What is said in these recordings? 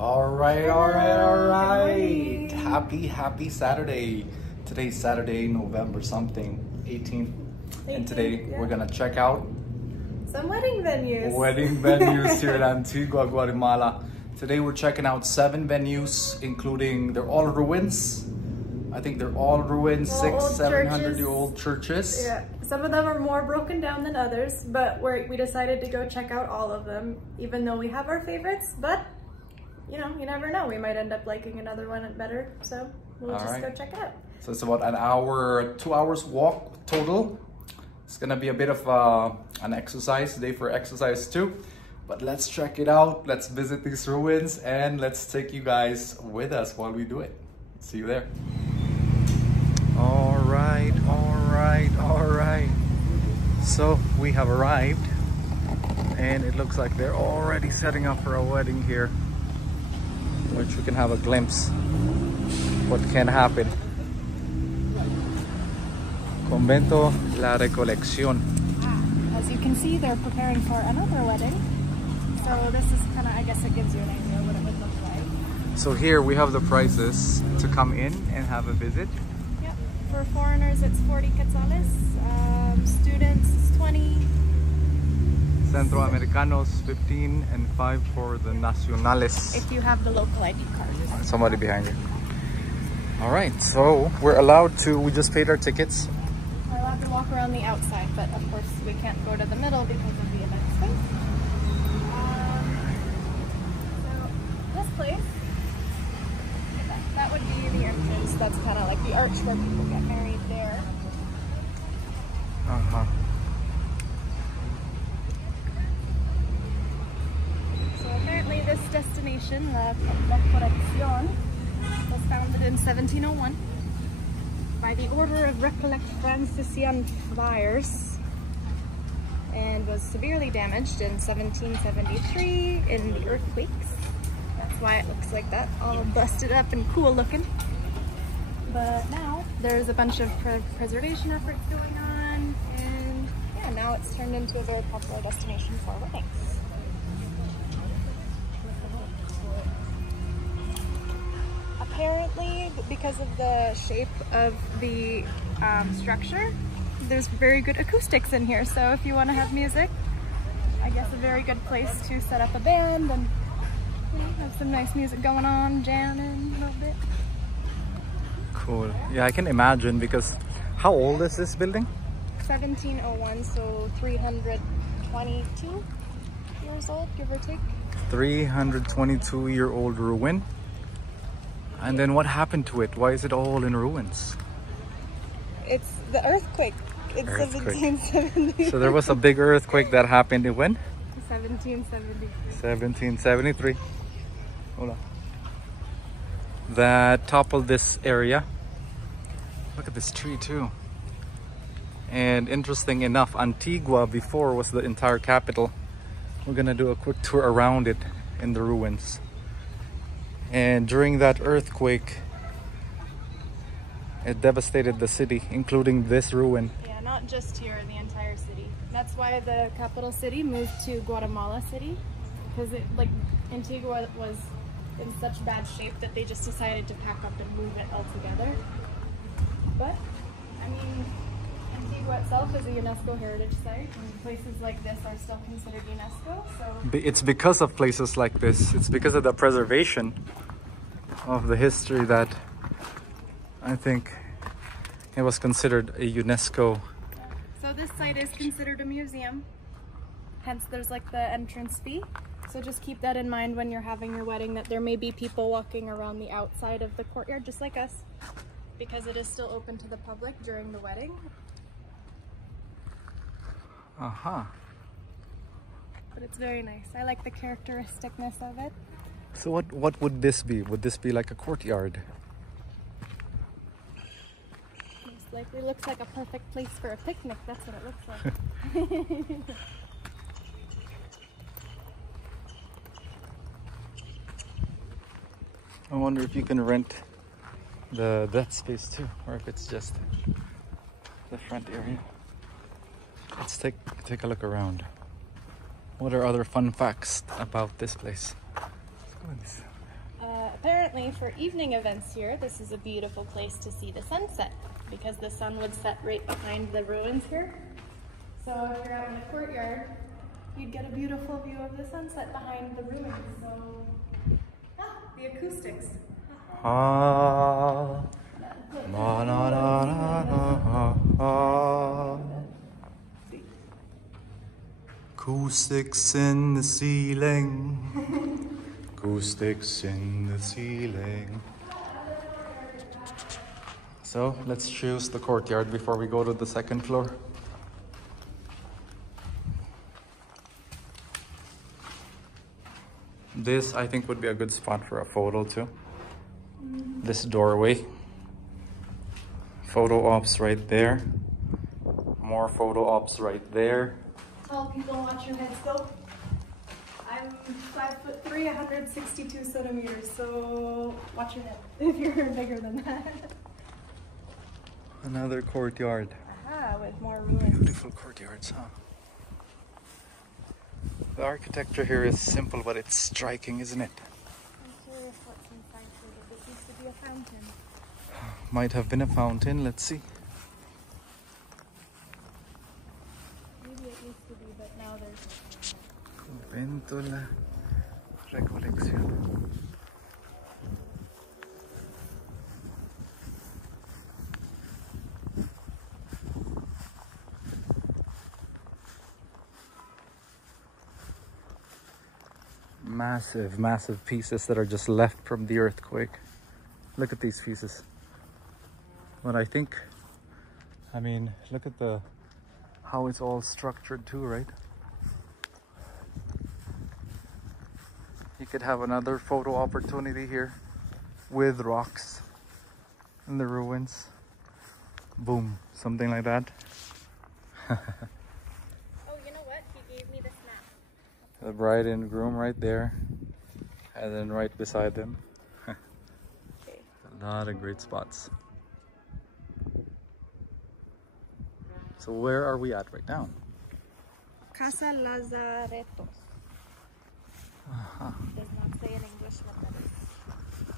All right. Happy Saturday. Today's Saturday, November something, 18th. And today we're gonna check out some wedding venues. Wedding venues here in Antigua, Guatemala. Today we're checking out 7 venues, including, they're all ruins. I think they're all ruins, 600-700-year-old churches. Yeah, some of them are more broken down than others, but we decided to go check out all of them, even though we have our favorites, but you know, you never know. We might end up liking another one better, so we'll just go check it out. So it's about an hour, 2 hours walk total. It's gonna be a bit of an exercise, day for exercise too. But let's check it out. Let's visit these ruins and let's take you guys with us while we do it. See you there. All right. So we have arrived and it looks like they're already setting up for a wedding here, which we can have a glimpse what can happen. Convento La Recolección. As you can see, they're preparing for another wedding. So this is kind of, I guess it gives you an idea what it would look like. So here we have the prices to come in and have a visit. Yep. For foreigners, it's 40 quetzales. Students, it's 20. Centroamericanos, 15, and 5 for the Nacionales. If you have the local ID card. Somebody behind you. All right, so we're allowed to, we just paid our tickets. We're allowed to walk around the outside, but of course we can't go to the middle because of the event space. So this place, that would be the entrance. That's kind of like the arch where people get married there. So apparently this destination, La Recolección, was founded in 1701 by the Order of Recollect Franciscan Friars and was severely damaged in 1773 in the earthquakes. That's why it looks like that, all busted up and cool looking. But now there's a bunch of preservation efforts going on, and yeah, now it's turned into a very popular destination for weddings. Apparently, because of the shape of the structure, there's very good acoustics in here. So if you want to have music, I guess a very good place to set up a band and have some nice music going on, jamming a little bit. Cool. Yeah, I can imagine, because how old is this building? 1701, so 322 years old, give or take. 322-year-old ruin. And then what happened to it? Why is it all in ruins? It's the earthquake. It's 1773. So there was a big earthquake that happened in when? 1773. 1773. Hold on. That toppled this area. Look at this tree too. And interesting enough, Antigua before was the entire capital. We're gonna do a quick tour around it in the ruins. And during that earthquake, it devastated the city, including this ruin. Yeah, not just here, in the entire city. That's why the capital city moved to Guatemala City, because Antigua was in such bad shape that they just decided to pack up and move it altogether. But, I mean, Antigua itself is a UNESCO heritage site, and places like this are still considered UNESCO, so... It's because of places like this, it's because of the preservation of the history that I think it was considered a UNESCO. So this site is considered a museum, hence there's like the entrance fee. So just keep that in mind when you're having your wedding, that there may be people walking around the outside of the courtyard just like us, because it is still open to the public during the wedding. But it's very nice. I like the characteristicness of it. So what would this be? Would this be like a courtyard? Most likely looks like a perfect place for a picnic. That's what it looks like. I wonder if you can rent that space too, or if it's just the front area. Let's take a look around. What are other fun facts about this place? apparently for evening events here, this is a beautiful place to see the sunset because the sun would set right behind the ruins here. So if you're out in the courtyard, you'd get a beautiful view of the sunset behind the ruins. So, the acoustics. Ah, na na na na na. Acoustics in the ceiling. Acoustics in the ceiling. So let's choose the courtyard before we go to the second floor. This I think would be a good spot for a photo too. This doorway. Photo ops right there. More photo ops right there. Tall people, watch your heads go. I'm 5'3", 162 centimeters, so watch your head if you're bigger than that. Another courtyard. Aha, with more ruins. Beautiful courtyards, huh? The architecture here is simple, but it's striking, isn't it? I'm curious what's inside here, but this used to be a fountain. Might have been a fountain, let's see. Maybe it used to be, but now there's... Convento la Recolección. Massive, massive pieces that are just left from the earthquake. Look at these pieces. But I think, I mean, look at how it's all structured too, right? You could have another photo opportunity here with rocks in the ruins. Boom, something like that. Oh, you know what? He gave me this map. The bride and groom right there, and then right beside them. Okay. A lot of great spots. So where are we at right now? Casa Lazaretos. Does not say in English what that is.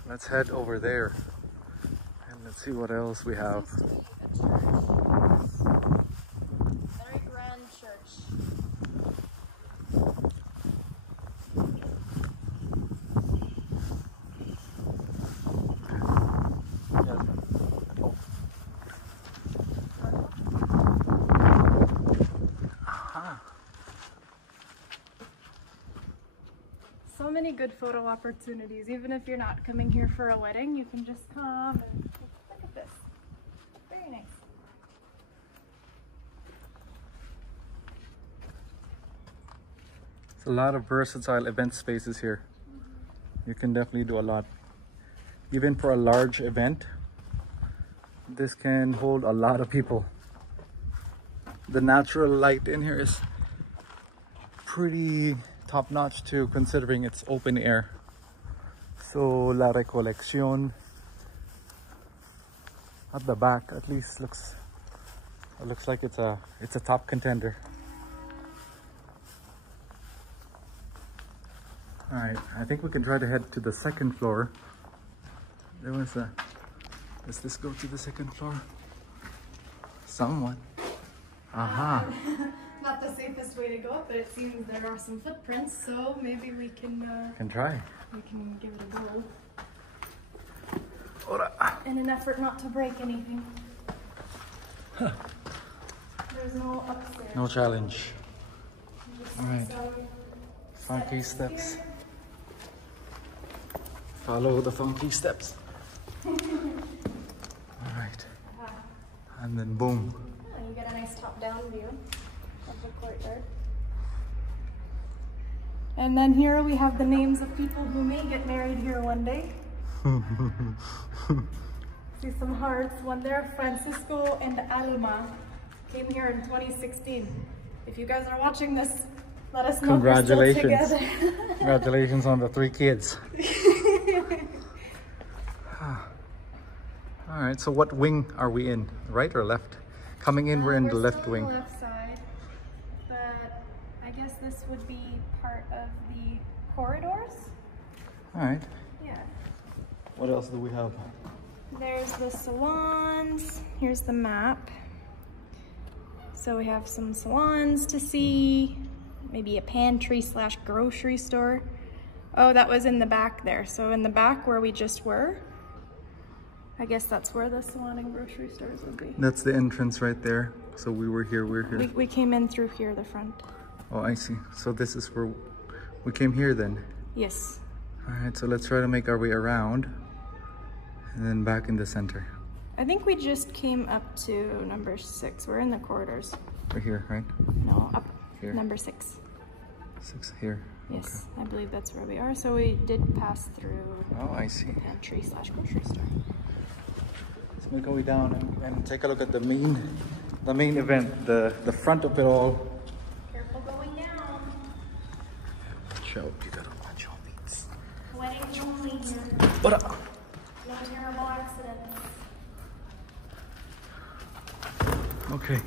Let's head over there and let's see what else we have. Very grand church. So many good photo opportunities. Even if you're not coming here for a wedding, you can just come and look at this. Very nice. It's a lot of versatile event spaces here. You can definitely do a lot. Even for a large event, this can hold a lot of people. The natural light in here is pretty top-notch too, considering it's open air. So La Recolección at the back at least looks like it's a top contender. All right, I think we can try to head to the second floor. There was a, does this go to the second floor? Somewhat. Aha. Not the safest way to go up, but it seems there are some footprints, so maybe we can try. We can give it a go. Ora. In an effort not to break anything. There's no upstairs. No challenge. All right. Funky steps. Here. Follow the funky steps. All right. And then boom. Oh, you get a nice top-down view of the courtyard. And then here we have the names of people who may get married here one day. See some hearts. One there, Francisco and Alma, came here in 2016. If you guys are watching this, let us know. Congratulations. We're still together. Congratulations on the 3 kids. All right, so what wing are we in? Right or left? Coming in, we're in the left wing. On the left side, but I guess this would be part of the corridors. All right. Yeah. What else do we have? There's the salons. Here's the map. So we have some salons to see, maybe a pantry slash grocery store. Oh, that was in the back there. So in the back where we just were, I guess that's where the salon and grocery stores would be. That's the entrance right there. So we're here. We came in through here, the front. Oh, I see. So this is where we came here then? Yes. All right, so let's try to make our way around and then back in the center. I think we just came up to number 6. We're in the corridors. We're here, right? No, up here. Number 6. 6 here. Yes, okay. I believe that's where we are. So we did pass through. Oh, I see. Pantry slash grocery store. Let's make our way down and take a look at the main event, the front of it all. Careful going down. Watch out! You gotta watch your feet. Wedding only here. What? No terrible accidents. Okay.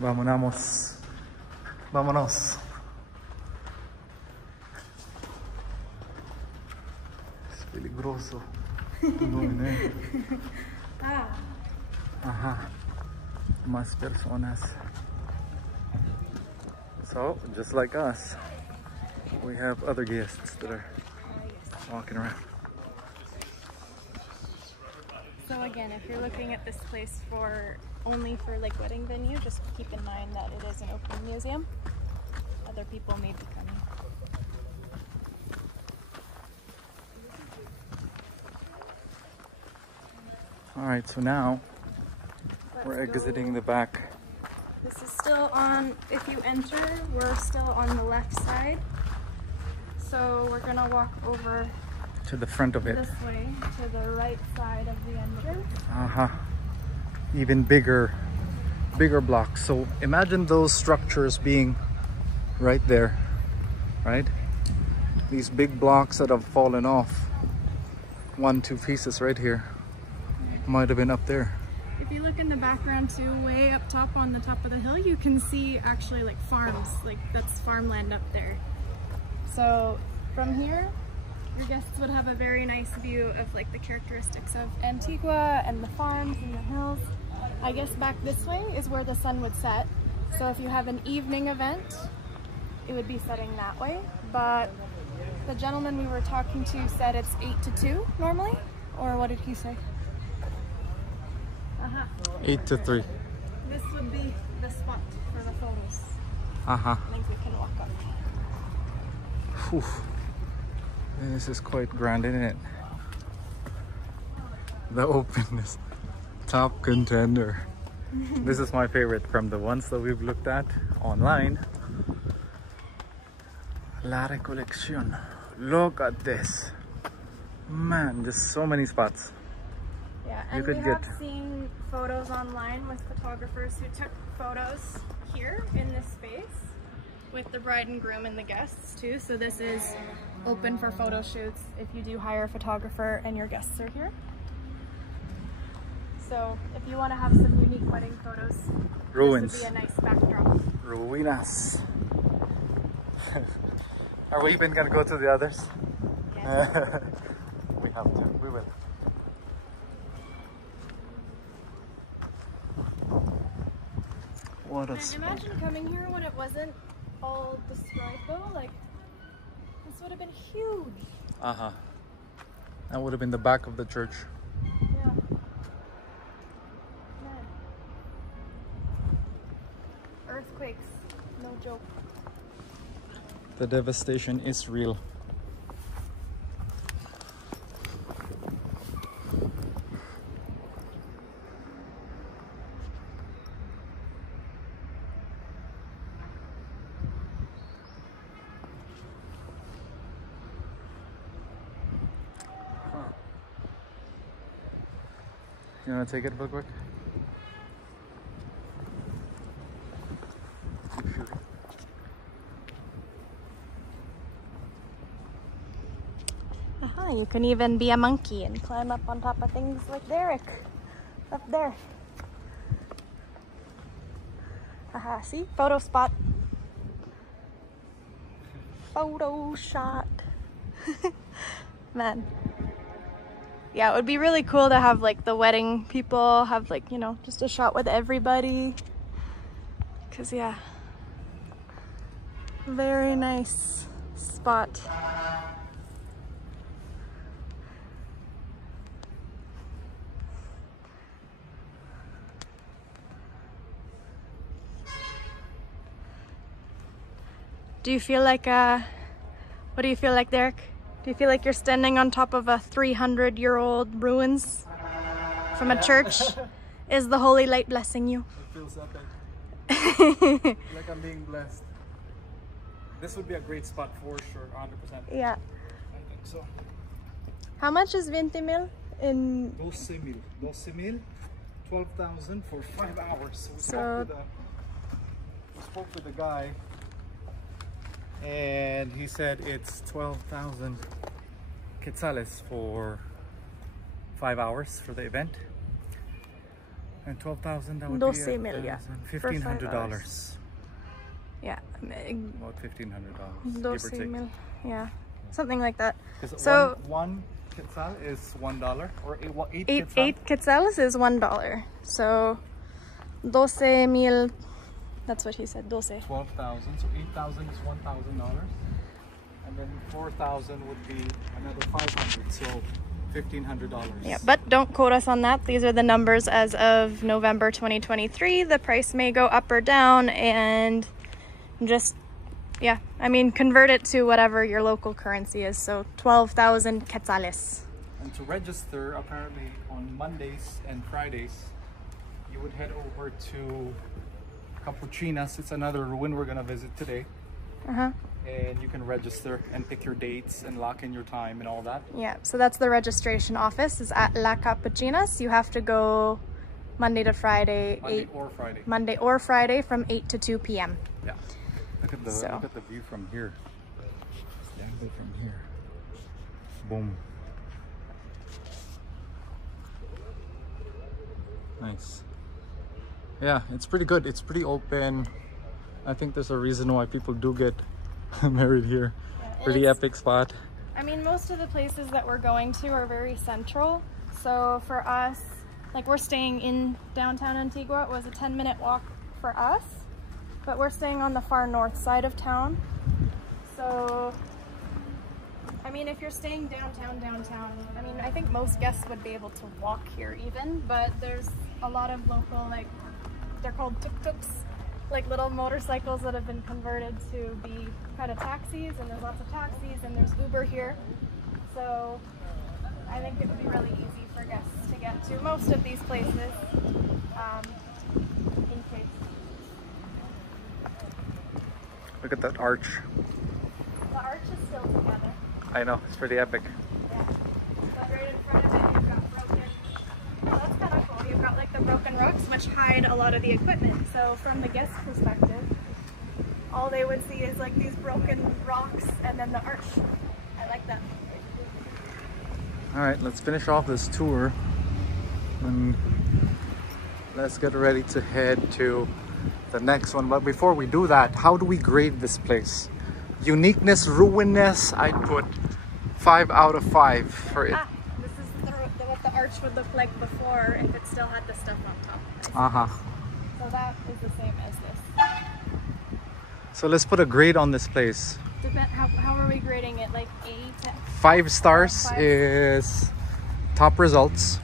Vámonos. Vámonos. Es peligroso. Ah. Ajá. Más personas. So, just like us, we have other guests that are walking around. So again, if you're looking at this place only for like wedding venue, just keep in mind that it is an open museum. Other people may be coming. All right, so now we're exiting the back. This is still on, if you enter, we're still on the left side. So we're gonna walk over to the front of it. This way, to the right side of the entrance. Uh-huh. Even bigger blocks. So imagine those structures being right there, right? These big blocks that have fallen off. 1, 2 pieces right here. Might have been up there. If you look in the background too, way up top on the top of the hill, you can see actually like farms, like that's farmland up there. So from here, your guests would have a very nice view of like the characteristics of Antigua and the farms and the hills. I guess back this way is where the sun would set. So if you have an evening event, it would be setting that way. But the gentleman we were talking to said it's 8 to 2 normally, or what did he say? 8 to 3. This would be the spot for the photos. Uh-huh. I think we can walk up. Whew. This is quite grand, isn't it? The openness. Top contender. This is my favorite from the ones that we've looked at online. La Recolección. Look at this. Man, there's so many spots. Yeah, and we have seen photos online with photographers who took photos here in this space with the bride and groom and the guests too. So this is open for photo shoots if you do hire a photographer and your guests are here. So if you want to have some unique wedding photos, ruins. This would be a nice backdrop. Ruinas. Are we even gonna go to the others? Yes. We have to. We will. What a spot. Imagine coming here when it wasn't all destroyed though. Like, this would have been huge. Uh-huh. That would have been the back of the church. Yeah. Man. Earthquakes, no joke. The devastation is real. You want to take it real quick? Aha, you can even be a monkey and climb up on top of things like Derek up there. Aha, see? Photo spot. Photo shot. Man. yeah, it would be really cool to have like the wedding people have like, you know, just a shot with everybody. Cause yeah, very nice spot. Do you feel like, what do you feel like, Derek? Do you feel like you're standing on top of a 300-year-old ruins from a church? Is the holy light blessing you? It feels epic. Like I'm being blessed. This would be a great spot for sure, 100%. Yeah. I think so. How much is 20 mil in... 12,000. 12,000 for 5 hours. We spoke with the guy, and he said it's 12,000 quetzales for 5 hours for the event. And 12,000, that would be $1,500. Yeah. About $1,500, give or take. Mil. Yeah, something like that. So one quetzal is $1, or eight quetzales is $1. So 12 mil, that's what he said, 12. 12,000, so 8,000 is $1,000. And then 4,000 would be another 500, so $1,500. Yeah, but don't quote us on that. These are the numbers as of November 2023. The price may go up or down, and just, yeah, I mean, convert it to whatever your local currency is. So 12,000 quetzales. And to register, apparently on Mondays and Fridays, you would head over to Capuchinas. It's another ruin we're gonna visit today. And you can register and pick your dates and lock in your time and all that. Yeah, so that's the registration office, is at La Capuchinas. You have to go Monday to Friday. Monday or Friday from 8 to 2 p.m. Yeah. Look at the view from here. The angle from here. Boom. Nice. Yeah, it's pretty good. It's pretty open. I think there's a reason why people do get married here. Yeah, pretty epic spot. I mean, most of the places that we're going to are very central. So for us, like, we're staying in downtown Antigua. It was a 10-minute walk for us, but we're staying on the far north side of town. So, I mean, if you're staying downtown, I mean, I think most guests would be able to walk here even, but there's a lot of local, like, they're called tuk-tuks, like little motorcycles that have been converted to be kind of taxis, and there's lots of taxis, and there's Uber here. So I think it would be really easy for guests to get to most of these places in case. Look at that arch. The arch is still together. I know, it's pretty epic. Yeah. But right in front of it, you've got broken. Oh, that's kind of cool. You've got like the broken rocks, which hide a lot of the equipment. So from the guest perspective, all they would see is like these broken rocks and then the arch. I like that. All right, let's finish off this tour and let's get ready to head to the next one. But before we do that, how do we grade this place? Uniqueness, ruinness, I'd put 5 out of 5 for it. This is what the arch would look like before if it still had the stuff on top. So that is the same as this. So let's put a grade on this place. How are we grading it? Like 8? 5 stars is top results.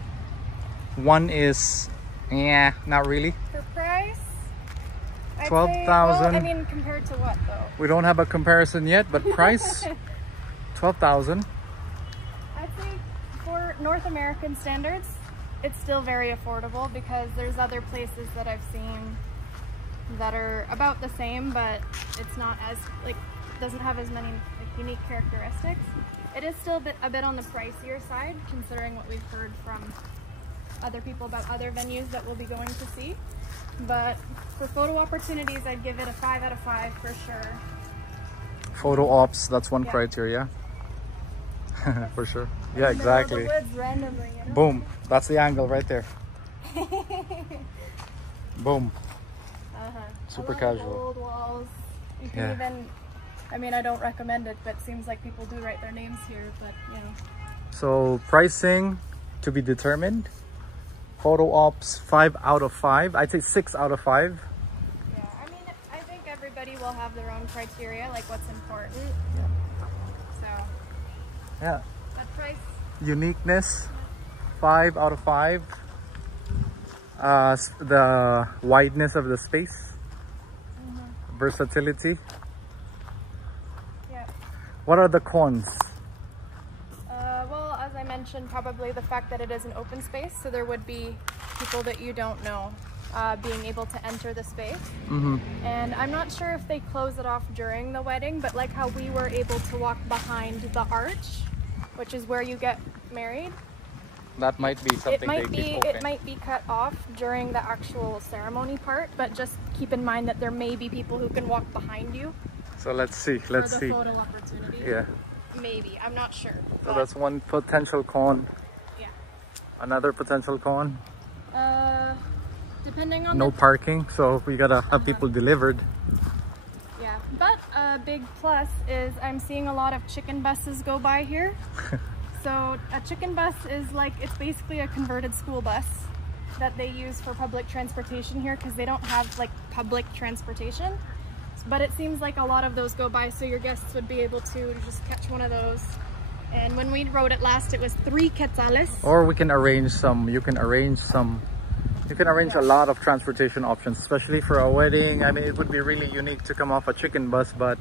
1 is, yeah, not really. For price? 12,000. Well, I mean, compared to what though? We don't have a comparison yet, but price 12,000. I'd say for North American standards, it's still very affordable because there's other places that I've seen that are about the same, but it's not as, like, doesn't have as many like unique characteristics. It is still a bit on the pricier side, considering what we've heard from other people about other venues that we'll be going to see. But for photo opportunities, I'd give it a 5 out of 5 for sure. Photo ops, that's one criteria. For sure. Yeah, exactly. Woods randomly, you know? Boom. That's the angle right there. Boom. Super casual. Old walls. You can even, I mean, I don't recommend it, but it seems like people do write their names here, but you know. So pricing, to be determined. Photo ops, 5 out of 5. I'd say 6 out of 5. Yeah, I mean, I think everybody will have their own criteria, like what's important. Yeah. So, Yeah. that price. Uniqueness, 5 out of 5. The wideness of the space. Versatility. Yeah. What are the cons? Well, as I mentioned, probably the fact that it is an open space, so there would be people that you don't know being able to enter the space. And I'm not sure if they close it off during the wedding, but like how we were able to walk behind the arch, which is where you get married. That might be something they keep open. It might be cut off during the actual ceremony part, but just keep in mind that there may be people who can walk behind you. So let's see. Let's see. For the photo opportunity. Yeah. Maybe. I'm not sure. So that's one potential con. Yeah. Another potential con. Depending on no parking, so we gotta have people delivered. Yeah, but a big plus is I'm seeing a lot of chicken buses go by here. So a chicken bus is like, it's basically a converted school bus that they use for public transportation here because they don't have like public transportation. But it seems like a lot of those go by, so your guests would be able to just catch one of those. And when we rode it last, it was 3 quetzales. Or we can arrange some, you can arrange a lot of transportation options, especially for a wedding. I mean, it would be really unique to come off a chicken bus, but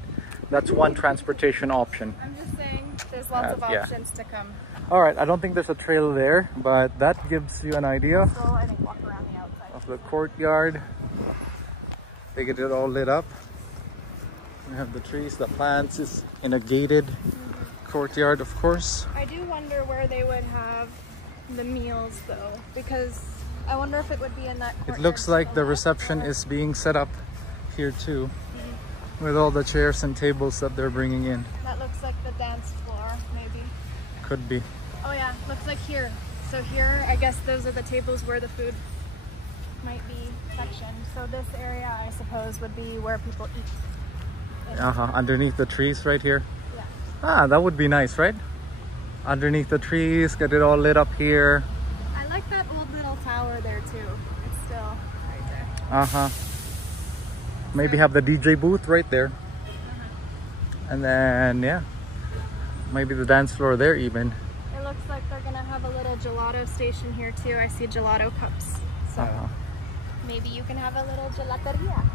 that's one transportation option. I'm just saying, there's lots of options to come. All right, I don't think there's a trail there, but that gives you an idea So I think walk around the outside of the courtyard. They get it all lit up. We have the trees, the plants is in a gated courtyard, of course. I do wonder where they would have the meals though, because I wonder if it would be in that courtyard. It looks like the reception is being set up here too, with all the chairs and tables that they're bringing in. That looks like the dance floor, maybe. Could be. Oh yeah, looks like here. So here, I guess those are the tables where the food might be sectioned. So this area, I suppose, would be where people eat. Underneath the trees right here. Yeah. Ah, that would be nice, right? Underneath the trees, get it all lit up here. I like that old little tower there too. It's still right there. Maybe have the DJ booth right there. And then, yeah, maybe the dance floor there even. It looks like they're gonna have a little gelato station here too. I see gelato cups. So maybe you can have a little gelateria.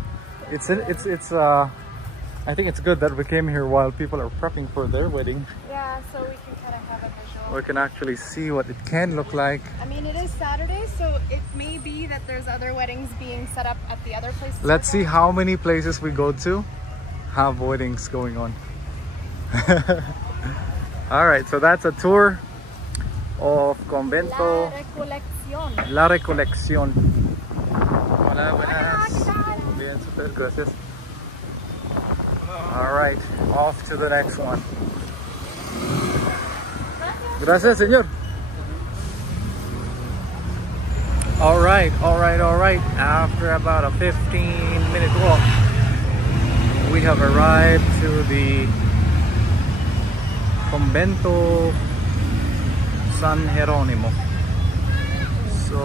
I think it's good that we came here while people are prepping for their wedding. Yeah, so we can kind of have a visual. We can actually see what it can look like. I mean, it is Saturday, so it may be that there's other weddings being set up at the other places. Let's see how many places we go to have weddings going on. All right, so that's a tour of Convento La Recolección. Hola, buenas. Bien, super, gracias. All right, off to the next one. Gracias, señor. All right. After about a 15-minute walk, we have arrived to the Convento San Jerónimo. So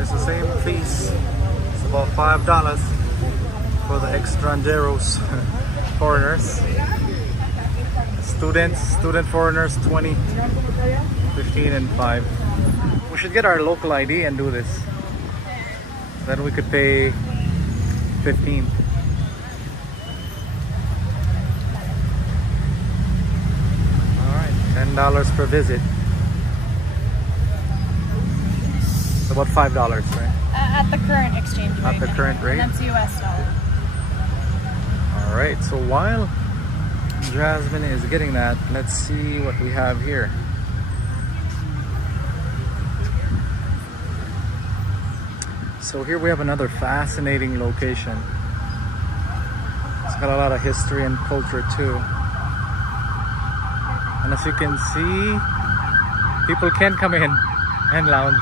it's the same fees. It's about $5 for the extranjeros. Foreigners, student foreigners 20, 15 and 5. We should get our local ID and do this, then we could pay 15. All right, $10 per visit. It's about $5, right? At the current exchange rate. At the current rate? And that's US dollar. All right, so while Jasmine is getting that, let's see what we have here. So here we have another fascinating location. It's got a lot of history and culture too. And as you can see, people can come in and lounge.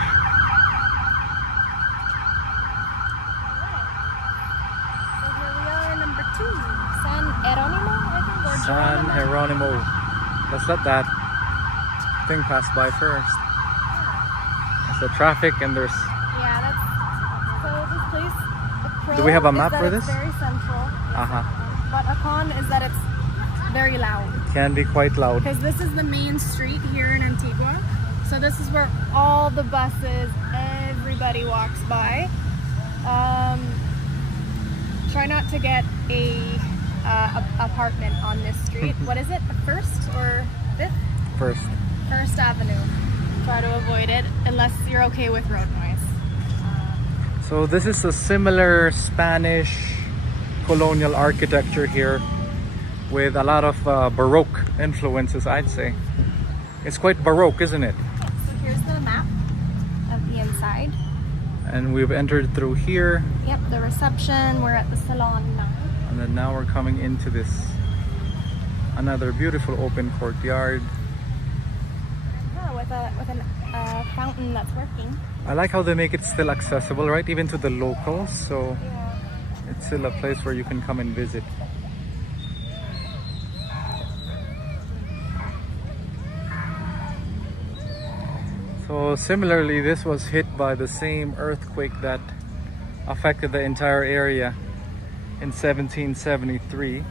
San Jerónimo. Let's let that thing pass by first. the traffic, and there's... Yeah, that's... So this place, the pro Do we have a map is that for it's this? very central. Uh-huh. But a con is that it's very loud. Can be quite loud. Because this is the main street here in Antigua. So this is where all the buses, everybody walks by. Try not to get a apartment on this street. What is it? First or fifth? First Avenue. Try to avoid it unless you're okay with road noise. So this is a similar Spanish colonial architecture here with a lot of Baroque influences, I'd say. It's quite Baroque, isn't it? So here's the map of the inside. And we've entered through here. Yep, the reception. We're at the salon now. And then now we're coming into this another beautiful open courtyard. Yeah, with a fountain that's working. I like how they make it still accessible, right? Even to the locals. So Yeah. it's still a place where you can come and visit. So similarly, this was hit by the same earthquake that affected the entire area in 1773,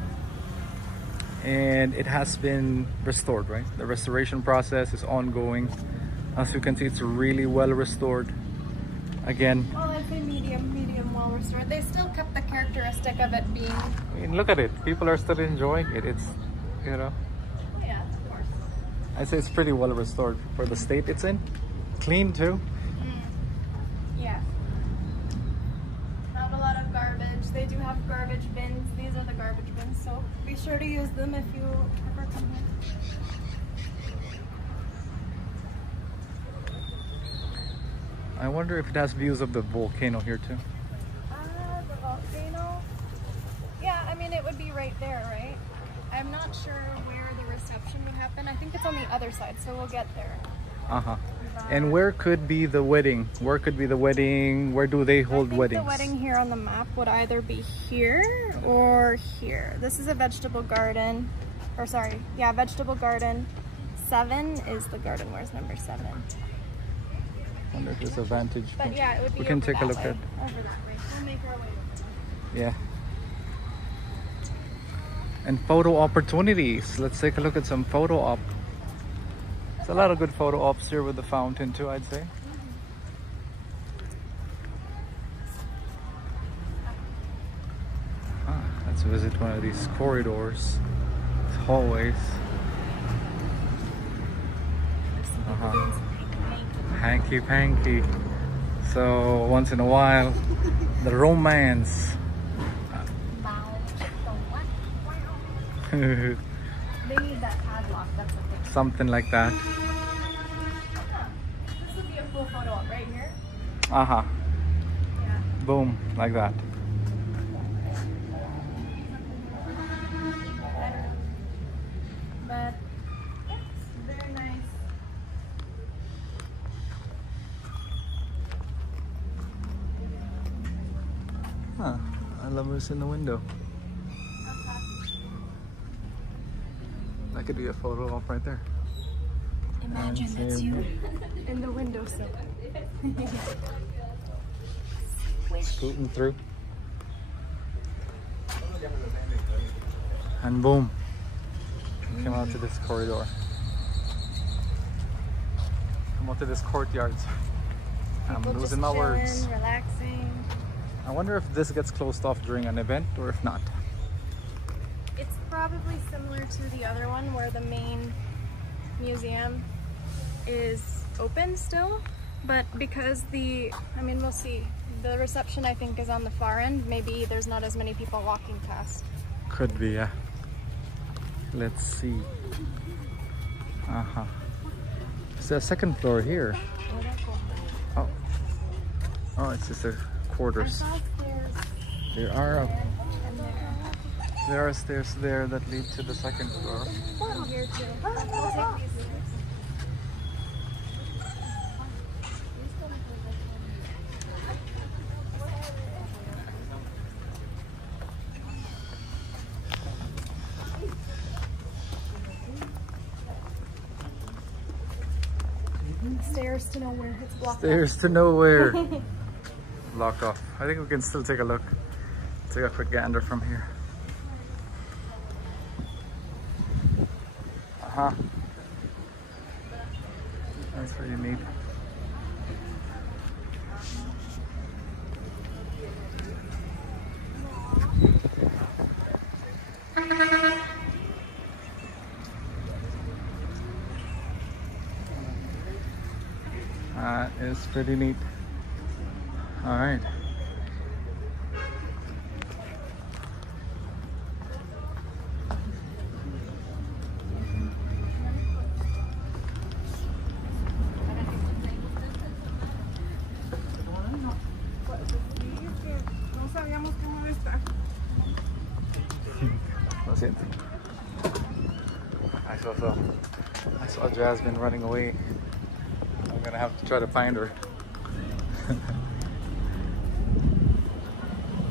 and it has been restored, right? The restoration process is ongoing. As you can see, it's really well restored. Again, Well, I'd say medium well restored. They still kept the characteristic of it being... I mean, look at it. People are still enjoying it. It's, you know, Yeah, of course. I'd say it's pretty well restored for the state it's in. Clean too. Yeah. Not a lot of garbage. They do have garbage bins. These are the garbage bins, so be sure to use them if you ever come here. I wonder if it has views of the volcano here too. The volcano. Yeah, I mean it would be right there, right? I'm not sure where the reception would happen. I think it's on the other side, so we'll get there. Uh-huh. And where could be the wedding? Where could be the wedding? Where do they hold weddings? The wedding here on the map would either be here or here. This is a vegetable garden. Or sorry, yeah, vegetable garden. 7 is the garden. Where's number 7? I wonder if there's a vantage But point. yeah, it would be We can over take a that look way. at. Over that way. We'll make our way over there. Yeah. And photo opportunities. Let's take a look at some photo op. There's a lot of good photo ops here with the fountain too, I'd say. Let's visit one of these corridors, these hallways. Hanky panky. So once in a while, the romance. They need that padlock, that's the thing. Something like that. This would be a cool photo op right here. Uh-huh. Yeah. Boom, like that. But it's very nice. Huh. I love what's in the window. That could be a photo op right there. Imagine that's you in the windowsill. Scooting through. And boom. Came out to this corridor. Come out to this courtyards. I'm People losing just my words. chilling, relaxing. I wonder if this gets closed off during an event or if not. It's probably similar to the other one where the main museum is open still, but because I mean, we'll see. The reception, I think, is on the far end. Maybe there's not as many people walking past. Could be, yeah. Let's see. Uh-huh. There's a second floor here. Oh, that's cool. Oh. Oh, it's just the quarters. I saw stairs There are and there. There are stairs there that lead to the second floor. Here too. We'll take these stairs. Stairs to nowhere. It's blocked Stairs to nowhere. Blocked off. I think we can still take a look. Take a quick gander from here. That's pretty neat. That is pretty neat. All right. Lo siento. I saw Jasmine running away. I'm gonna have to try to find her.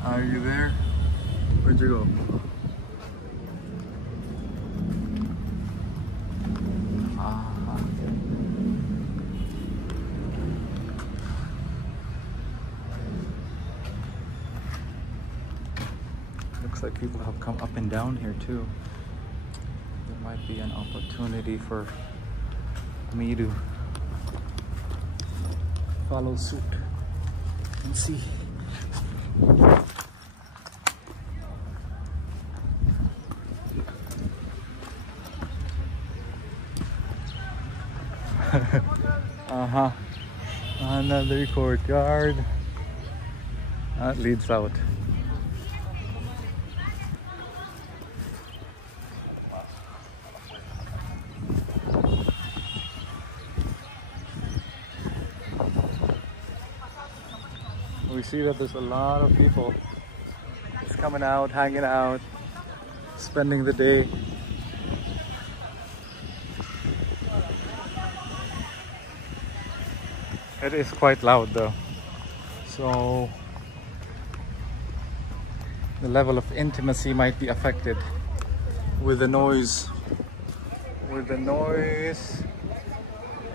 Are you there? Where'd you go? Looks like people have come up and down here too. There might be an opportunity for me to follow suit and see. Another courtyard that leads out. We see that there's a lot of people just coming out, hanging out, spending the day. It is quite loud though, so the level of intimacy might be affected with the noise,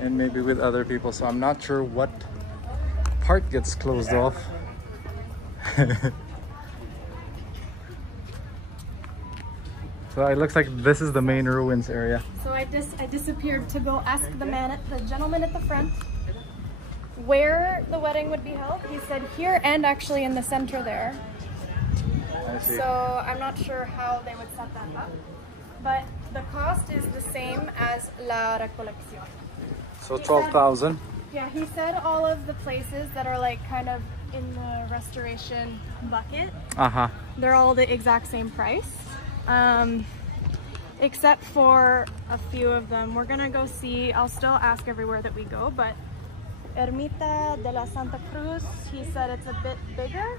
and maybe with other people. So I'm not sure what part gets closed off. So it looks like this is the main ruins area. So I disappeared to go ask the gentleman at the front where the wedding would be held. He said here and actually in the center there. I see. So I'm not sure how they would set that up, but the cost is the same as La Recolección. So 12,000. Yeah, he said all of the places that are like kind of in the restoration bucket, they're all the exact same price, except for a few of them. We're gonna go see, I'll still ask everywhere that we go, but Ermita de la Santa Cruz, he said it's a bit bigger,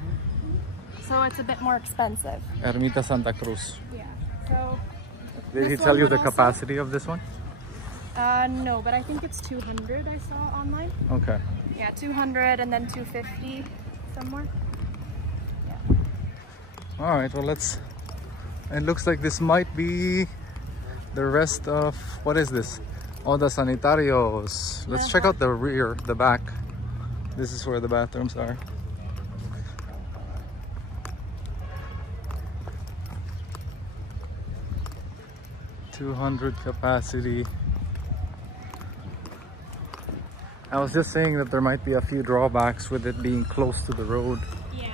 so it's a bit more expensive. Ermita Santa Cruz. Yeah, so... Did he tell you the capacity of this one? No, but I think it's 200 I saw online. Okay. Yeah, 200 and then 250 somewhere. Yeah. All right, well let's, it looks like this might be the rest of, what is this? Oda Sanitarios. Let's check out the rear, the back. This is where the bathrooms are. $200 capacity. I was just saying that there might be a few drawbacks with it being close to the road. Yeah,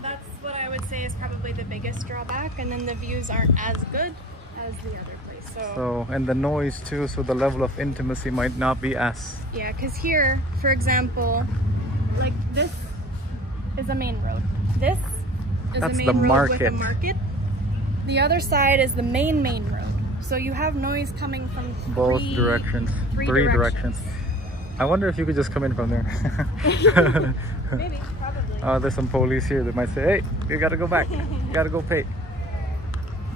that's what I would say is probably the biggest drawback, and then the views aren't as good as the other place. So and the noise too, so the level of intimacy might not be as... Yeah, because here, for example, like this is a main road. This is a main road with a market. The other side is the main road. So you have noise coming from both directions. Three directions. I wonder if you could just come in from there. Maybe, probably. There's some police here that might say, hey, you gotta go back. You gotta go pay.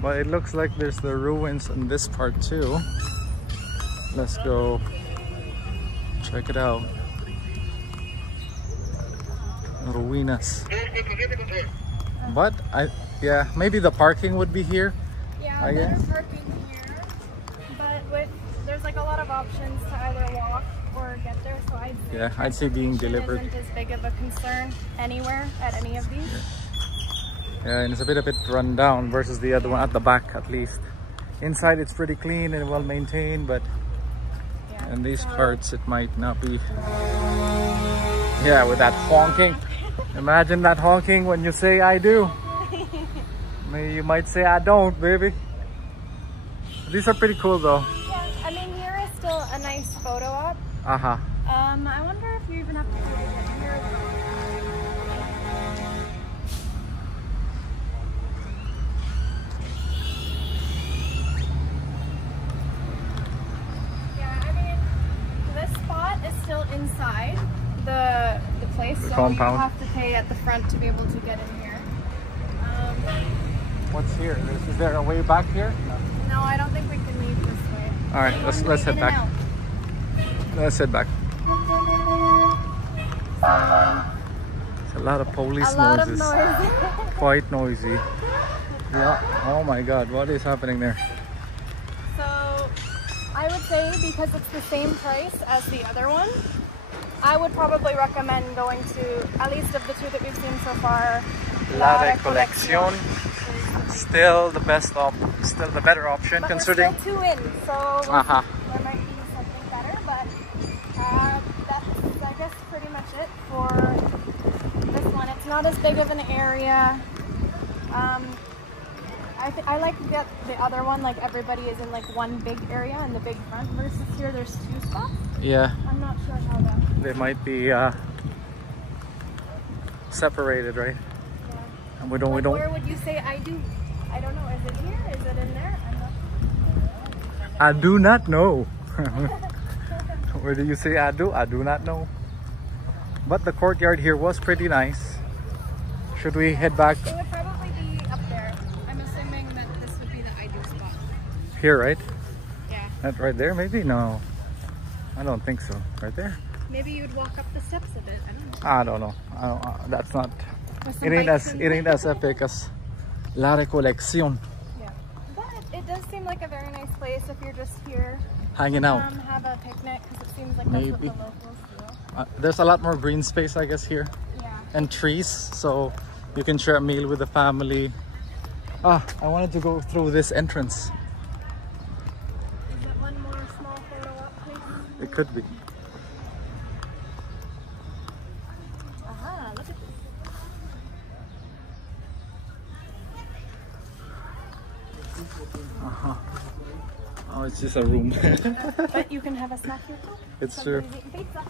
But it looks like there's the ruins in this part too. Let's go check it out. Ruinas. But yeah, maybe the parking would be here. Yeah, I guess. Parking here. But with there's like a lot of options to either walk or get there. So I'd say being delivered isn't as big of a concern anywhere at any of these. Yeah, and it's a bit run down versus the other one at the back at least. Inside it's pretty clean and well maintained, but in these parts it might not be. Yeah, with that honking. Imagine that honking when you say I do. Maybe you might say I don't, baby. These are pretty cool though. Yeah, I mean here is still a nice photo op. Uh-huh. I wonder if you even have to do it here. Yeah, I mean this spot is still inside the place, so compound. you have to pay at the front to be able to get in here. What's here? Is there a way back here? No, I don't think we can leave this way. All right, let's head back. Let's head back. It's a lot of police noises. Quite noisy. Yeah. Oh my God, what is happening there? So I would say because it's the same price as the other one, I would probably recommend going to, at least of the two that we've seen so far, La Recollection. Still the best still the better option, but considering. We're still 2 in, so there might be something better, but that's I guess pretty much it for this one. It's not as big of an area. I like the other one, like everybody is in like one big area in the big front, versus here there's 2 spots. Yeah. I'm not sure how that. They might be separated, right? Yeah. And we don't. Where would you say I do? I don't know. Is it here? Is it in there? I'm not sure. I do not know. Where do you say I do? I do not know. But the courtyard here was pretty nice. Should we head back? It would probably be up there. I'm assuming that this would be the I do spot. Here, right? Yeah. That right there, maybe? No. I don't think so. Right there? Maybe you'd walk up the steps a bit. I don't know. That's not. It ain't as epic as La Recollection. Yeah. But it does seem like a very nice place if you're just here. Hanging out. Have a picnic, because it seems like Maybe. that's what the locals do. There's a lot more green space, I guess, here. Yeah. And trees, so you can share a meal with the family. I wanted to go through this entrance. Is it one more small photo op, please? It could be. Aha, look at this. Oh, it's just a room. But you can have a snack here too. It's true. Pizza.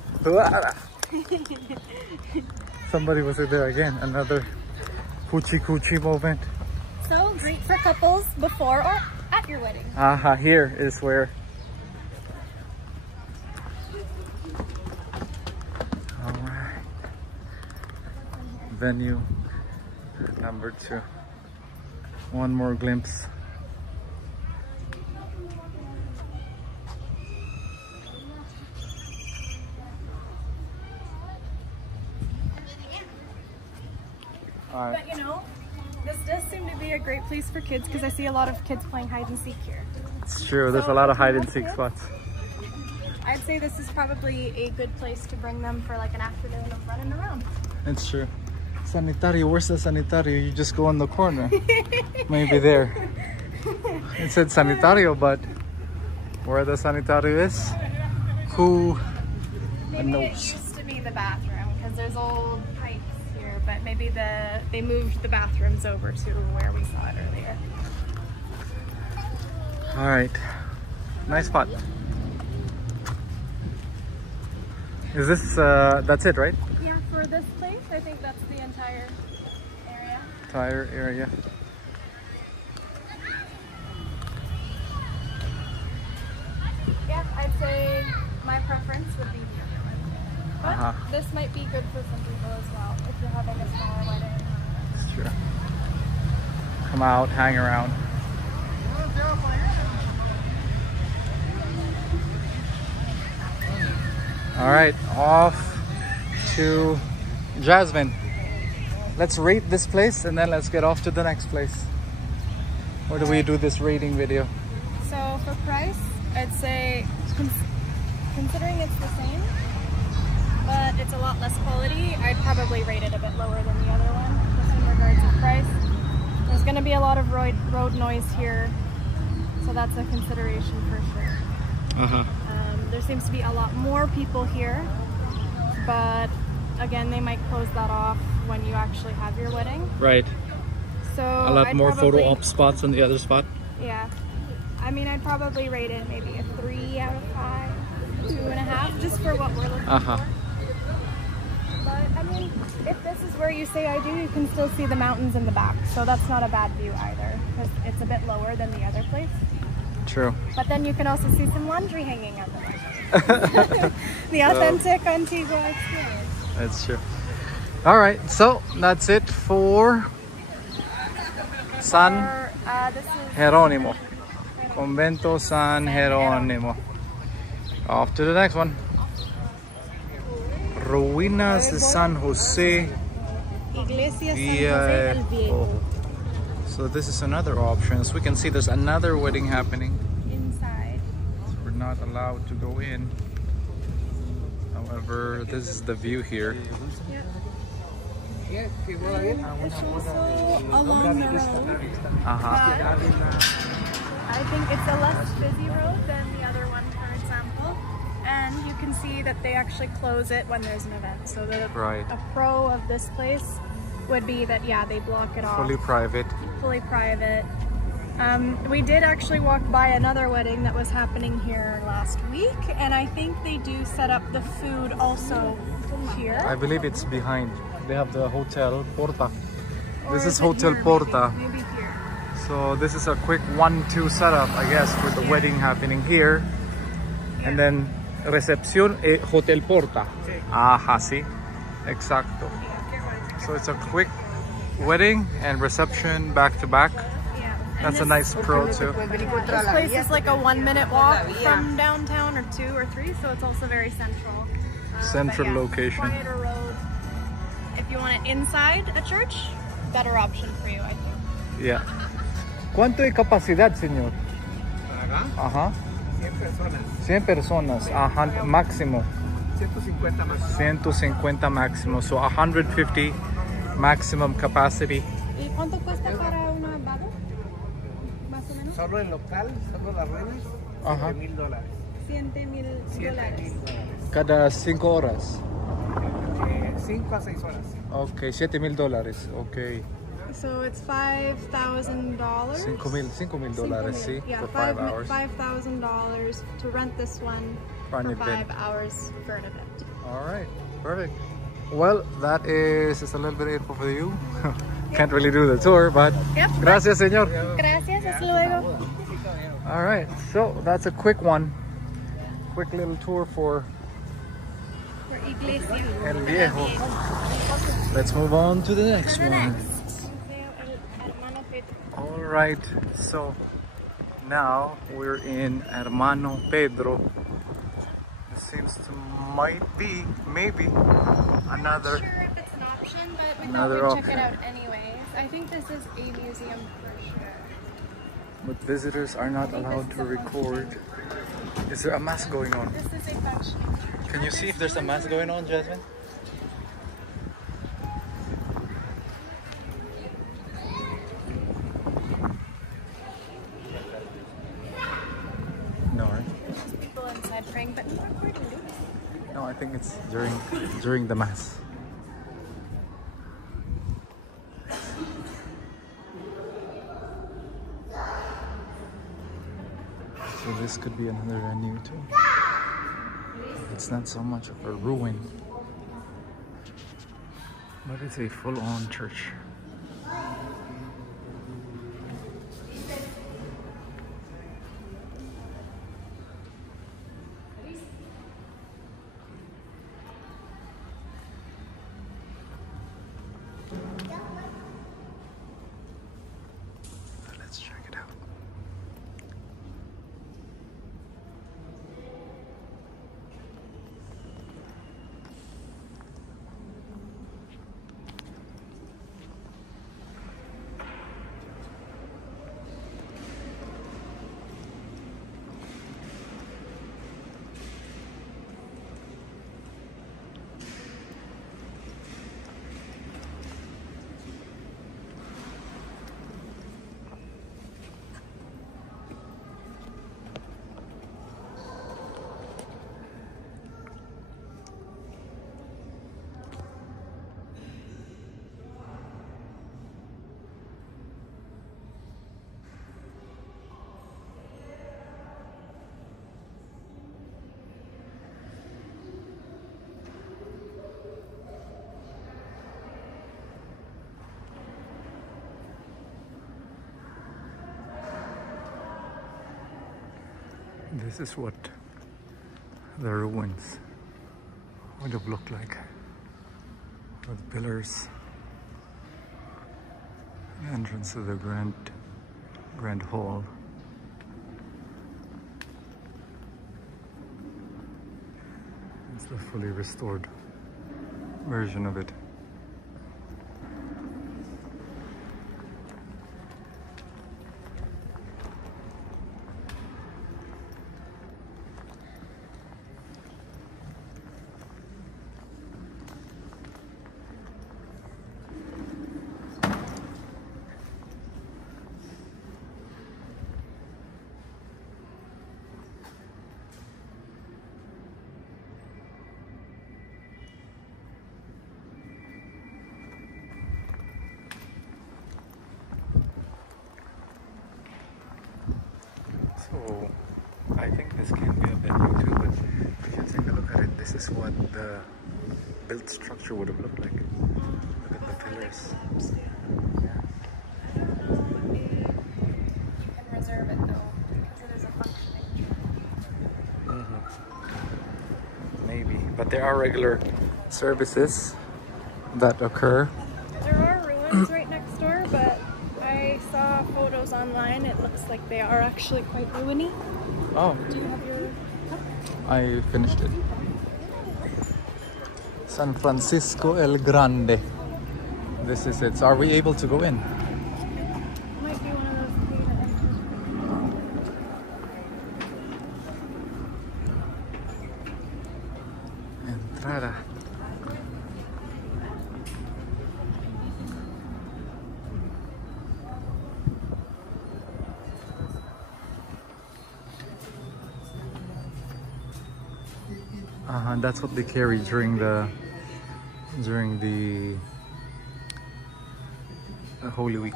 Somebody was there again. Another coochie coochie moment. So great for couples before or at your wedding. Here is where. All right. Venue number 2. One more glimpse. But you know, this does seem to be a great place for kids, because I see a lot of kids playing hide and seek here. It's true, there's a lot of hide and seek spots. I'd say this is probably a good place to bring them for like an afternoon of running around. It's true. Sanitario, where's the sanitario? You just go in the corner. Maybe there. It said sanitario, but where the sanitario is, who Maybe knows? it used to be the bathroom, because there's old pipes here, but maybe they moved the bathrooms over to where we saw it earlier. All right, nice spot. Is this, that's it, right? Yeah, for this place, I think that's the entire area. Entire area. Yeah, I'd say my preference would be the other one. But this might be good for some people as well, if you're having a smaller wedding. It's true. Come out, hang around. All right, off to Jasmine. Let's rate this place and then let's get off to the next place. Or do we do this rating video? So for price, I'd say, considering it's the same, but it's a lot less quality, I'd probably rate it a bit lower than the other one, just in regards to price. There's going to be a lot of road noise here, so that's a consideration for sure. There seems to be a lot more people here, but again, they might close that off when you actually have your wedding. Right. So a lot more photo op spots on the other spot. Yeah. I mean, I'd probably rate it maybe a 3 out of 5, 2.5, just for what we're looking for. But I mean, if this is where you say I do, you can still see the mountains in the back, so that's not a bad view either, because it's a bit lower than the other place. True. But then you can also see some laundry hanging on the back. The authentic Antigua experience. That's true. All right, so that's it for San Jerónimo. Convento San Jerónimo. Off to the next one. Ruinas de San Jose. Iglesia San Jose del Viejo. So this is another option. So we can see there's another wedding happening inside. So we're not allowed to go in. However, this is the view here. Yeah. It's also along the road. I think it's a less busy road than the other one, for example. And you can see that they actually close it when there's an event. So a pro of this place would be that, yeah, they block it off. Fully private. Fully private. We did actually walk by another wedding that was happening here last week, and I think they do set up the food also here. I believe it's behind. They have the Hotel Porta. Or this is Hotel Porta. Maybe here. So this is a quick 1-2 setup, I guess, for the wedding happening here. Yeah. And then recepción Hotel Porta. Ajá, sí. Exacto. So it's a quick wedding and reception back to back. Yeah. That's a nice pro too. This place is like a 1-minute walk from downtown, or 2 or 3, so it's also very central. Central location. Quieter road. If you want it inside a church, better option for you, I think. Yeah. ¿Cuánto hay capacidad, señor? ¿Para acá? Ajá. 100 personas. 100 personas. Ajá. Máximo. 150 máximo. 150 máximo. So 150 maximum capacity. ¿Y cuánto cuesta para una boda? Más o menos. Solo el local, solo las reinas, $7,000. $7,000. Cada 5 horas. 5 a 6 horas. Ok, $7,000. Ok. So it's $5,000. $5,000, sí. Yeah, for 5 hours. $5,000 to rent this one for 5 hours for an event. All right, perfect. Well, that is just a little bit info for you. Can't really do the tour, but gracias, señor. Gracias, hasta luego. All right, so that's a quick one. Quick little tour for Iglesia El Viejo. Let's move on to the next one. All right, so now we're in Hermano Pedro. It seems to maybe another. I'm not sure if it's an option, but we another thought we'd option. check it out anyways. I think this is a museum for sure. But visitors are not allowed to record. Is there a mass going on? This is a functioning church. Can you see if there's a mass going on, Jasmine? No, right? There's people inside praying, but not recording, do we? No, I think it's during the mass. So this could be another venue too. It's not so much of a ruin, but it's a full-on church. Let's check it out. This is what the ruins would have looked like, with pillars. The entrance to the grand hall. It's the fully restored version of it. So I think this can be a venue too, but if you take a look at it, this is what the built structure would have looked like. Look at the pillars. Yeah. You can reserve it though, because it is a functioning church. Maybe, but there are regular services that occur. There are ruins right next door, but I saw photos online. It looks like they are actually quite ruiny. Oh, Do you have your cup? I finished it. San Francisco El Grande. This is it. So are we able to go in? Might be one of those Entrada. That's what they carry during the Holy Week.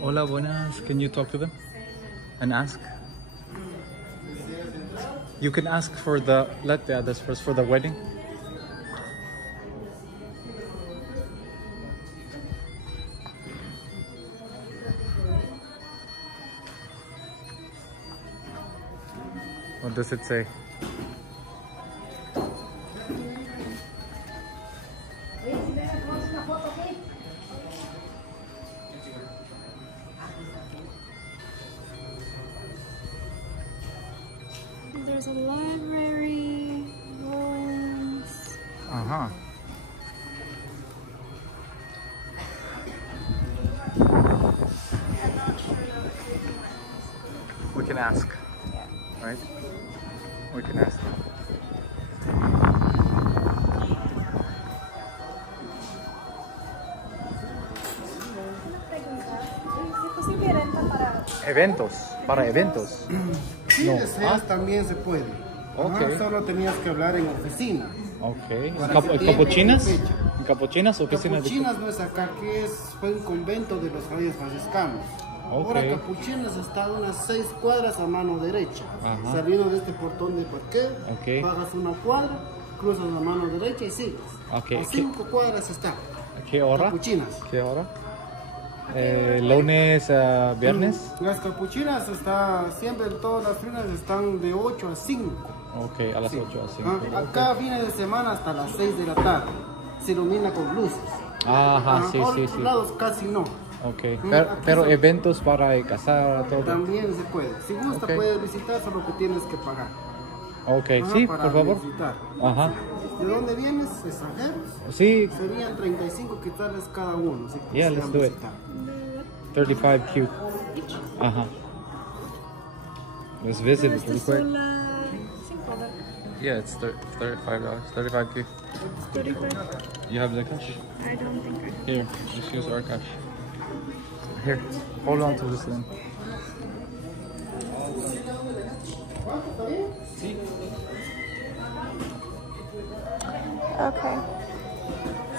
Hola, buenas. Can you talk to them and ask? You can ask for let the others first for the wedding. What does it say? There's a library, ruins. Uh-huh. I'm not sure though. We can ask, Yeah. right? We can ask them. Eventos, para eventos. Si No. deseas también se puede. Ok. Ajá, solo tenías que hablar en oficina. Ok. Para que tengan ¿Capuchinas? fecha. ¿En capuchinas o oficinas? Capuchinas no es acá, fue un convento de los frailes franciscanos. Ok. Ahora Capuchinas está a unas 6 cuadras a mano derecha. Ajá. Saliendo de este portón de parqueo, Ok. bajas una cuadra, cruzas a mano derecha y sigues. Ok. A 5 cuadras está. ¿Qué hora? Capuchinas. ¿Qué hora? Lunes a viernes. Las capuchinas está siempre, todas las filas están de 8 a 5. Ok, a las 8 a 5. Acá fines de semana hasta las 6 de la tarde. Se ilumina con luces. Ajá, sí, Por sí, otros sí. lados casi no. Ok, pero eventos para casar, todo. También se puede. Si gusta Ok. puedes visitar, solo que tienes que pagar. Ok, Ajá, sí, para por favor. visitar. Ajá. ¿De dónde vienes? ¿Extranjeros? Sí, Serían 35 quetzales cada uno. Si Yeah, let's quisieran do it. visitar. 35 Q. Ajá. Let's visit it real quick. Yeah, it's $35. 35 Q. 35. You have the cash? I don't think I have. Here, just use our cash. Here, hold on to this then. Okay.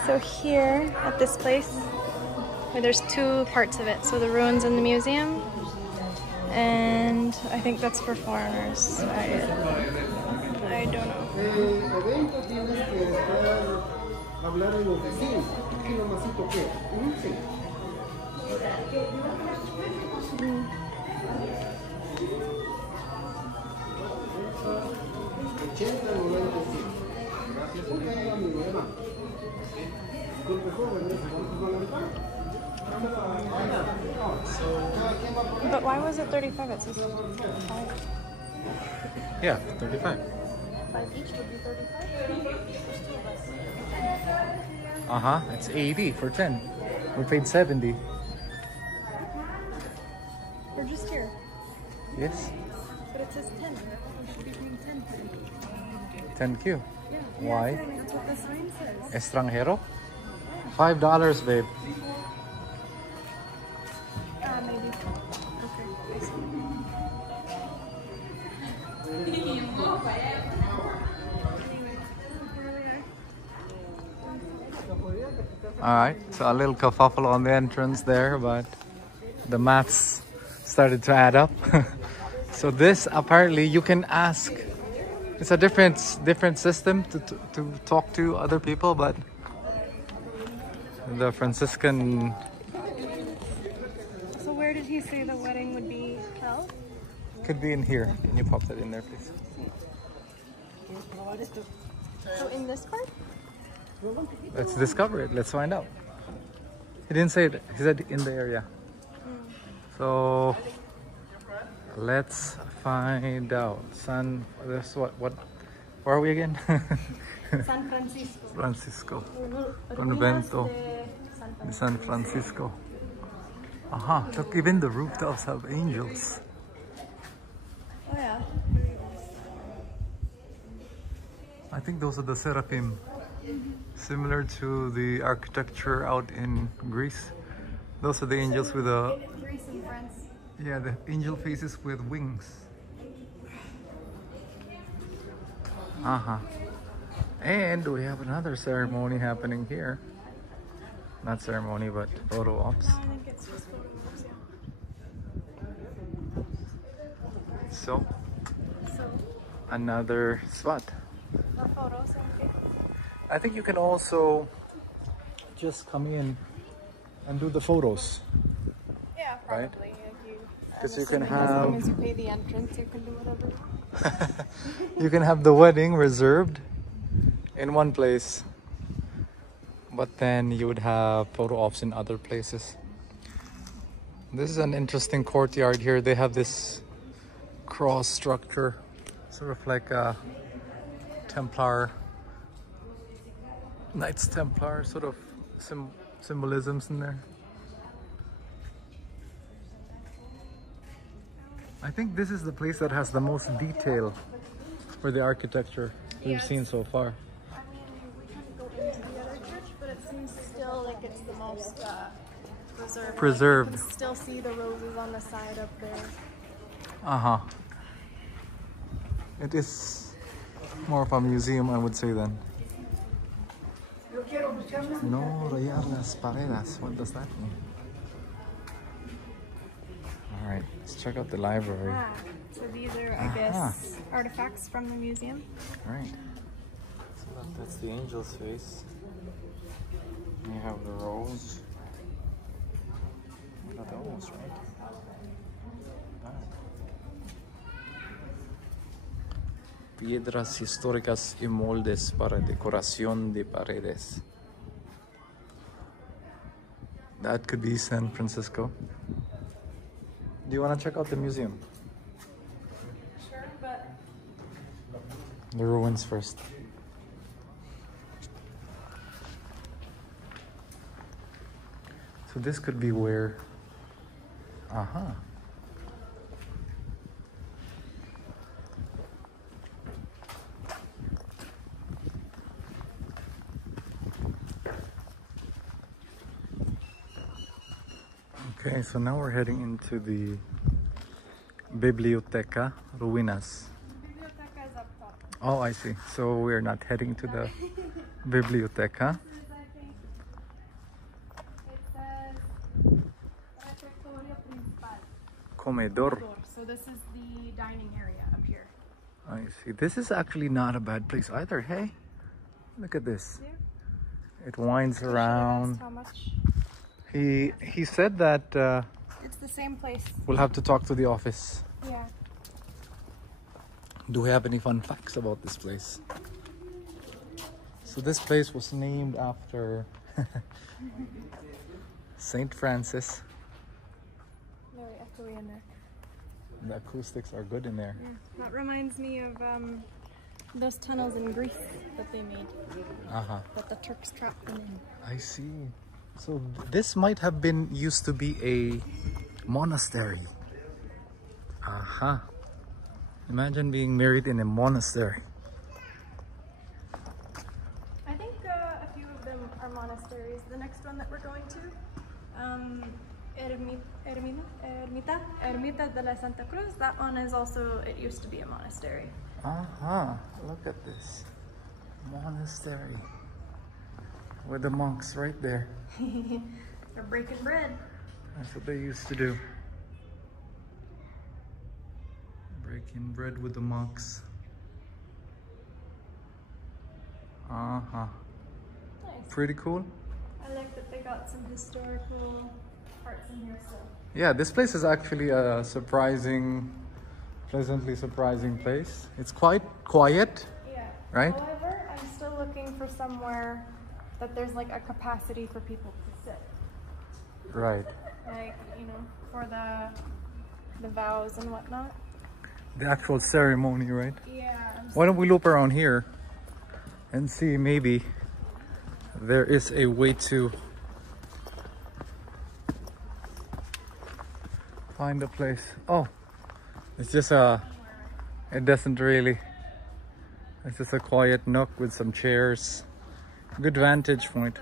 So here at this place, there's two parts of it. So the ruins and the museum, and I think that's for foreigners. I don't know. Evento tienes que hablar en oficina. kilo masito que. Sí. 80, 95. Gracias. But why was it 35? It says 35. Yeah, 35. 5 each would be 35. There's 2 of us. Uh-huh, it's 80 for 10. We paid 70. We're just here. Yes, But it says 10. We should be paying 10. 10Q. Yeah. Why? That's what the sign says. Extranjero? $5, babe. Maybe. Okay. I see. Alright, so a little kerfuffle on the entrance there, but the maths started to add up. So this, apparently, you can ask. It's a different system to talk to other people, but the Franciscan... So where did he say the wedding would be held? Could be in here. Can you pop that in there, please? So in this part? Let's discover it. Let's find out. He didn't say it. He said in the area. So let's find out. What? Where are we again? San Francisco. Francisco. Convento de San Francisco. Aha, look, even the rooftops have angels. Oh yeah. I think those are the seraphim. Similar to the architecture out in Greece. Those are the angels with a... Greece and France. Yeah, the angel faces with wings. Uh-huh. And we have another ceremony happening here. Not ceremony, but photo ops. I think it's just photo ops, yeah. So, So, another spot. more photos, okay. I think you can also just come in and do the photos. Yeah, Right? probably. Because you can As long have... as you pay the entrance, you can do whatever. You can have the wedding reserved in one place, but then you would have photo ops in other places. This is an interesting courtyard here. They have this cross structure, sort of like a Templar, Knights Templar sort of symbolisms in there. I think this is the place that has the most detail for the architecture we've seen so far. I mean, we couldn't go into the other church, but it seems still like it's the most preserved. Like, you can still see the roses on the side up there. Uh-huh. It is more of a museum, I would say then. No rayar las paredes. What does that mean? Alright, let's check out the library. Ah, so these are, I guess, artifacts from the museum. Right. So that's the angel's face. And you have the rose. Not almost, right? Piedras históricas y moldes para decoración de paredes. That could be San Francisco. Do you want to check out the museum? Sure, but... The ruins first. So this could be where... Aha. Okay, so now we're heading into the Biblioteca Ruinas. Biblioteca is up top. Oh, I see. So we're not heading to the Biblioteca. This is, I think, it says Refectorio Principal. Comedor. So this is the dining area up here. I see. This is actually not a bad place either, hey? Look at this. Yeah. It winds around. How much? He said that It's the same place. we'll have to talk to the office. Yeah. Do we have any fun facts about this place? So this place was named after Saint Francis. Very echoey in there. The acoustics are good in there. Yeah. That reminds me of those tunnels in Greece that they made. That the Turks trapped them in. I see. So this might have been used to be a monastery. Imagine being married in a monastery. I think a few of them are monasteries. The next one that we're going to, Ermita de la Santa Cruz, that one is also, it used to be a monastery. Look at this. Monastery. With the monks right there. They're breaking bread. That's what they used to do. Breaking bread with the monks. Nice. Pretty cool. I like that they got some historical parts in here still. Yeah, this place is actually a pleasantly surprising place. It's quite quiet. Yeah. Right? However, I'm still looking for somewhere that there's like a capacity for people to sit. Right. Like, you know, for the vows and whatnot. The actual ceremony, right? Yeah. Why don't we loop around here and see maybe there is a way to find a place. Oh, it's just it doesn't really, it's just a quiet nook with some chairs. Good vantage point.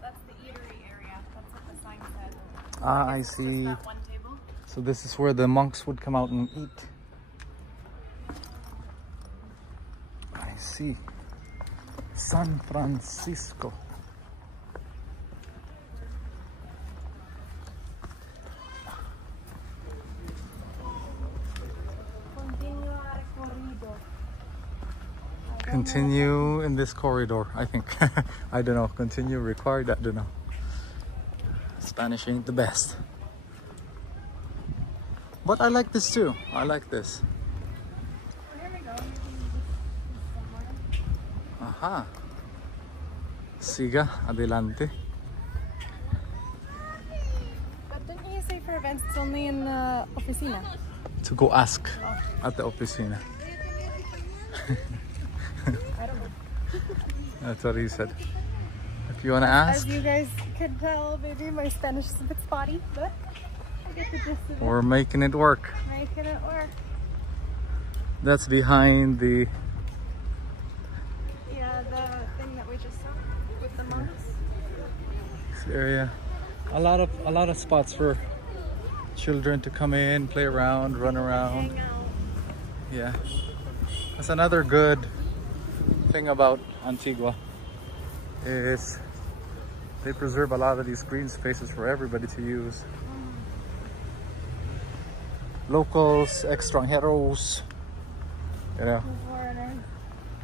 That's the eatery area. That's what the sign said. I see. Just that one table. So this is where the monks would come out and eat. I see. San Francisco. Continue in this corridor, I think. I don't know. Continue required, I don't know. Spanish ain't the best. But I like this too. I like this. Well, here we go. Aha. Siga, adelante. But didn't you say for events it's only in the oficina? To go ask at the oficina. I don't know. That's what he said. If you want to ask. As you guys could tell, maybe my Spanish is a bit spotty, but I get the gist of it. We're making it work. Making it work. That's behind the... Yeah, the thing that we just saw with the monks. this area. A lot of spots for children to come in, play around, run around. Hang out. Yeah. That's another good thing about Antigua is they preserve a lot of these green spaces for everybody to use. Locals, extranjeros, you know, Foreigners.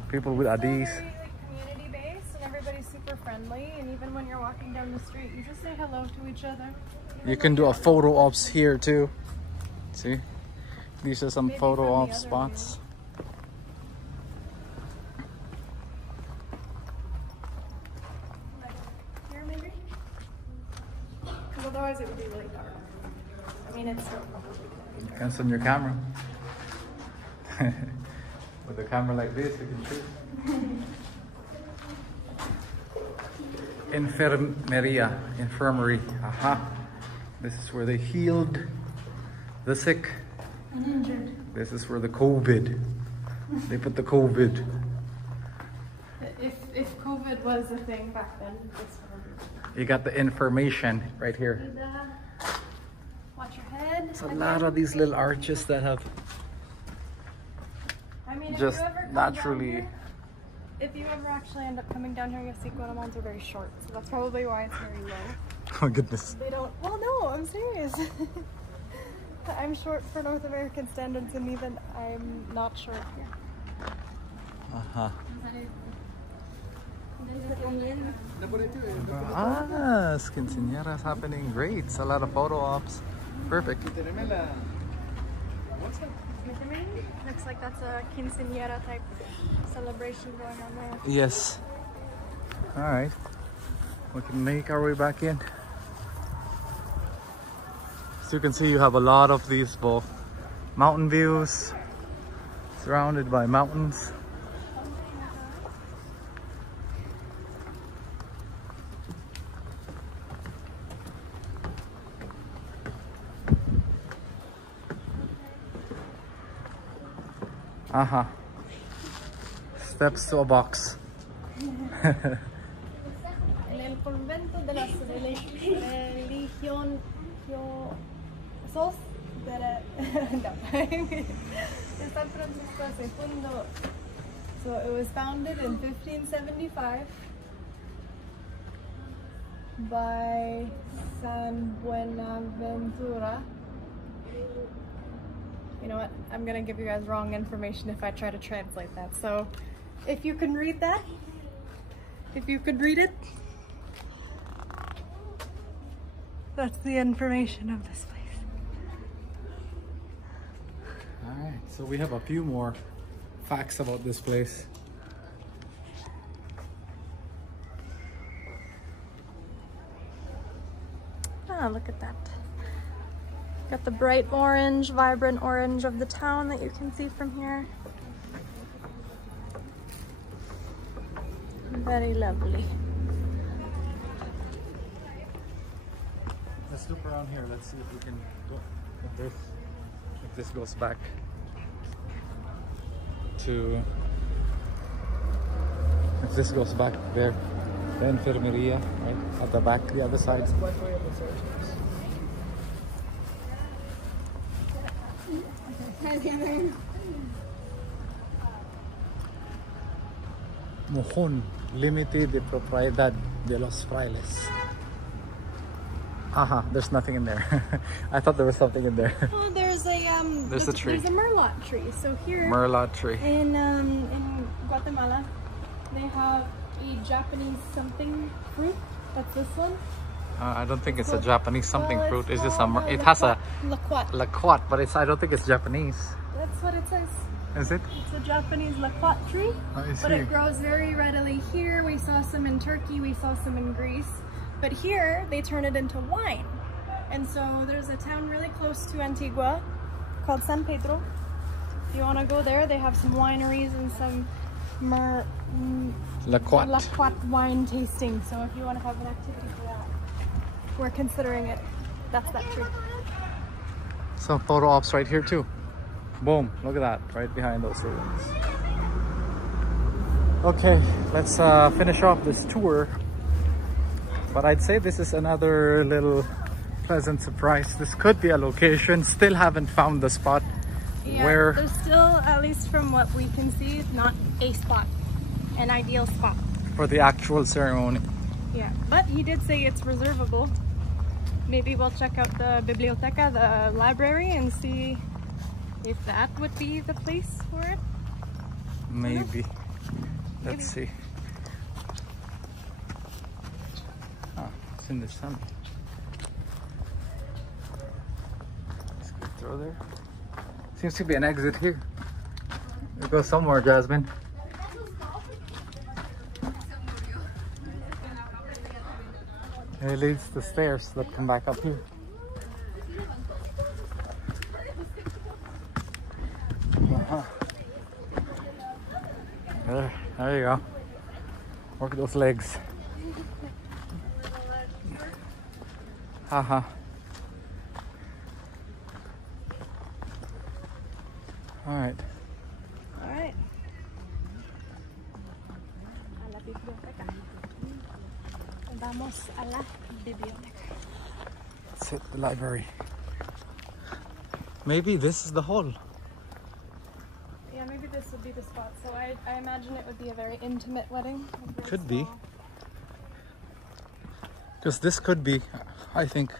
people with It's IDs. very, like, community based, and everybody's super friendly. And even when you're walking down the street, you just say hello to each other. You can do a photo ops here too. See, these are some Maybe photo from the op other spots. Like here, maybe? Because otherwise it would be really dark. I mean, it's still probably gonna be dark. Depends on your camera. With a camera like this, you can shoot. Infirmary. Aha. This is where they healed the sick. And injured. This is where the COVID. They put the COVID. If COVID was a thing back then, this would be. You got the information right here. And, watch your head. There's a lot of these little arches that have I mean, if just you ever come naturally. down here, if you ever actually end up coming down here, you'll see Guatemalans are very short, so that's probably why it's very low. Oh goodness. They don't. Well, no, I'm serious. I'm short for North American standards, and even I'm not short here. Uh-huh. Ah, quinceañeras happening. Great. It's a lot of photo ops. Perfect. Looks like that's a quinceañera type celebration going on there. Yes. All right. We can make our way back in. As you can see, you have a lot of these both mountain views, surrounded by mountains. Aha. Steps to a box. En el convento de las religiosos de San Francisco II. So it was founded in 1575 by San Buenaventura. You know what? I'm gonna give you guys wrong information if I try to translate that. So if you can read that, if you could read it, that's the information of this place. All right, so we have a few more facts about this place. Ah, look at that. Got the bright orange, vibrant orange of the town that you can see from here. Very lovely. Let's look around here. Let's see if we can go. If this goes back to. If this goes back there, the Enfermeria, right at the back, the other side. Mojón, límite de propiedad de los frailes. Haha, there's nothing in there. I thought there was something in there. Oh, there's a tree. There's a merlot tree. So here Merlot tree. in Guatemala, they have a Japanese something fruit. That's this one. I don't think it's a Japanese something Well, fruit. It's just called, it has a laquat. laquat, but I don't think it's Japanese. That's what it says. Is it? It's a Japanese laquat tree, I but see. it grows very readily here. We saw some in Turkey, we saw some in Greece, but here they turn it into wine. And so there's a town really close to Antigua called San Pedro. If you want to go there, they have some wineries and some laquat wine tasting. So if you want to have an activity for that, we're considering it. That's that tree. Some photo ops right here too. Boom, look at that, right behind those ruins. Okay, let's finish off this tour. But I'd say this is another little pleasant surprise. This could be a location. Still haven't found the spot Yeah, where there's still, at least from what we can see, not a spot, an ideal spot. for the actual ceremony. Yeah, but he did say it's reservable. Maybe we'll check out the biblioteca, the library, and see if that would be the place for it. Maybe. Let's see. Ah, it's in the sun. Let's go through there. Seems to be an exit here. We go somewhere, Jasmine. It leads to stairs that come back up here. There you go. Work those legs. Haha. Alright. Alright. A la biblioteca. Vamos a la biblioteca. Let's hit the library. Maybe this is the hall. Yeah, maybe this would be the spot. So I imagine it would be a very intimate wedding. Could be. Because this could be, I think.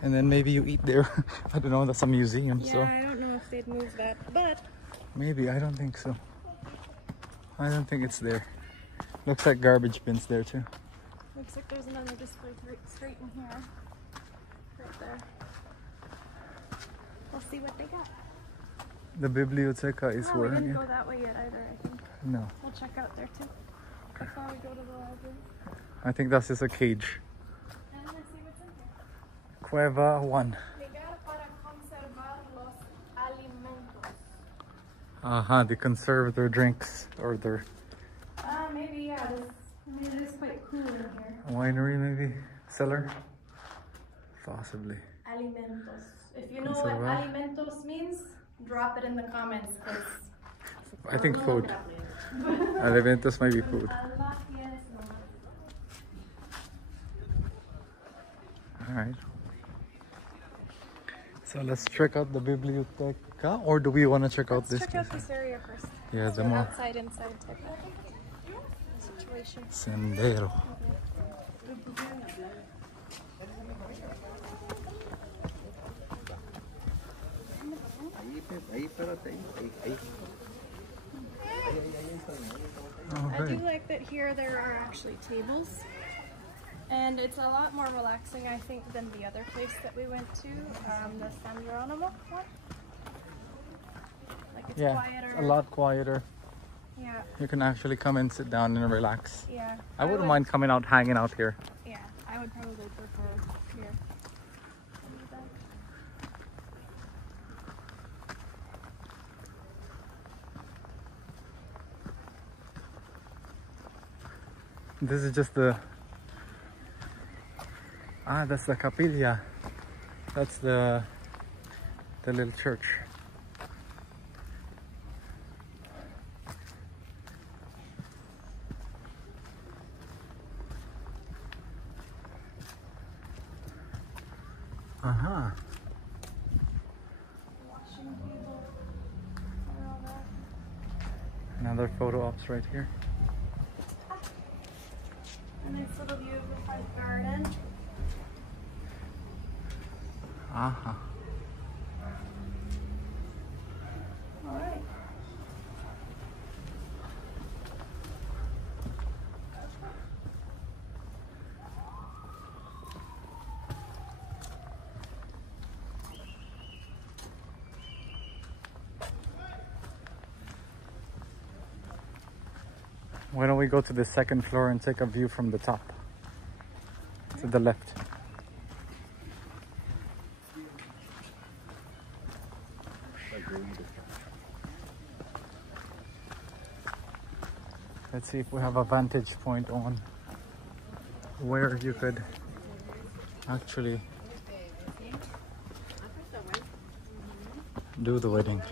And then maybe you eat there. I don't know, that's a museum, Yeah, so. I don't know if they'd move that, but Maybe, I don't think so. I don't think it's there. Looks like garbage bins there too. Looks like there's another display straight in here. Right there. We'll see what they got. The biblioteca is Oh, we where? didn't go that way yet either, I think. No. We'll check out there too. Before we go to the library. I think that's just a cage. And let's see what's in here. Cueva 1. Ligar para conservar los alimentos. They conserve their drinks or their Maybe, yeah. Maybe it is quite cool in here. winery, maybe? Cellar? Possibly. Alimentos. If you know what alimentos means, drop it in the comments. I think food. Alimentos might be food. Alright. So let's check out the biblioteca, or do we want to check out this? Check out this area first. Yeah, the So more outside, inside type of situation. sendero. I do like that here there are actually tables, and it's a lot more relaxing, I think, than the other place that we went to, the San Geronimo one. Like it's quieter. A lot quieter. Yeah, You can actually come and sit down and relax. yeah. I wouldn't mind coming out, hanging out here. Yeah, I would probably prefer here. This is just the that's the capilla. That's the little church. Another photo ops right here. A nice little view of the front garden. Alright. Why don't we go to the second floor and take a view from the top? To the left. Let's see if we have a vantage point on where you could actually do the wedding.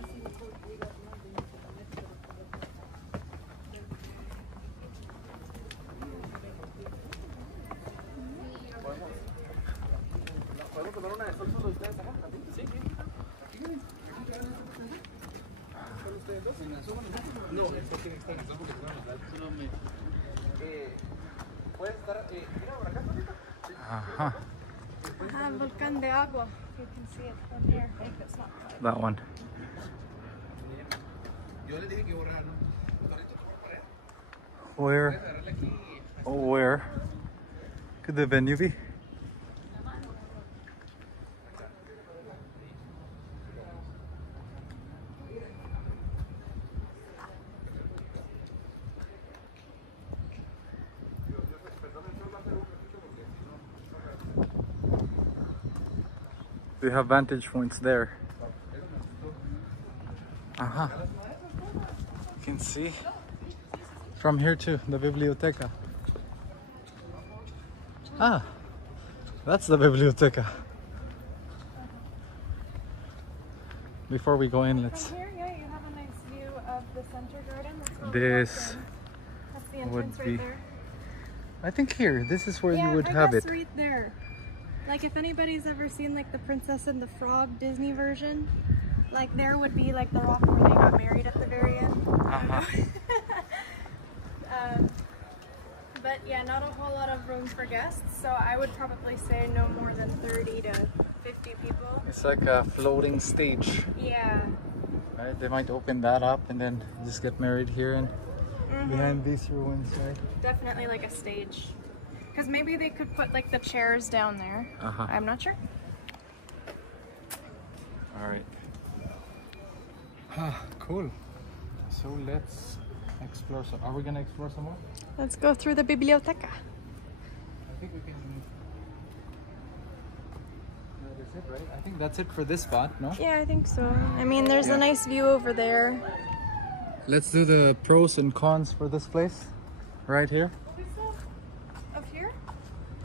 Volcán de agua. You can see it from here if it's not quite. That one. Where could the venue be? We have vantage points there. You can see from here to the biblioteca. That's the biblioteca. Before we go in, let's. From here, yeah, you have a nice view of the center garden. That's This That's the entrance right there. I think here, this is where Yeah, you would I have guess it. right there. Like if anybody's ever seen like the Princess and the Frog Disney version, like there would be like the rock where they got married at the very end. But yeah, not a whole lot of room for guests, so I would probably say no more than 30 to 50 people. It's like a floating stage. Yeah. Right? They might open that up and then just get married here and behind these ruins, right? Definitely like a stage. Because maybe they could put like the chairs down there. I'm not sure. All right. Cool. So let's explore. Are we gonna explore some more? Let's go through the biblioteca. I think we can. That is it, right? I think that's it for this spot, no? Yeah, I think so. I mean, there's a nice view over there. Let's do the pros and cons for this place, right here. Up here?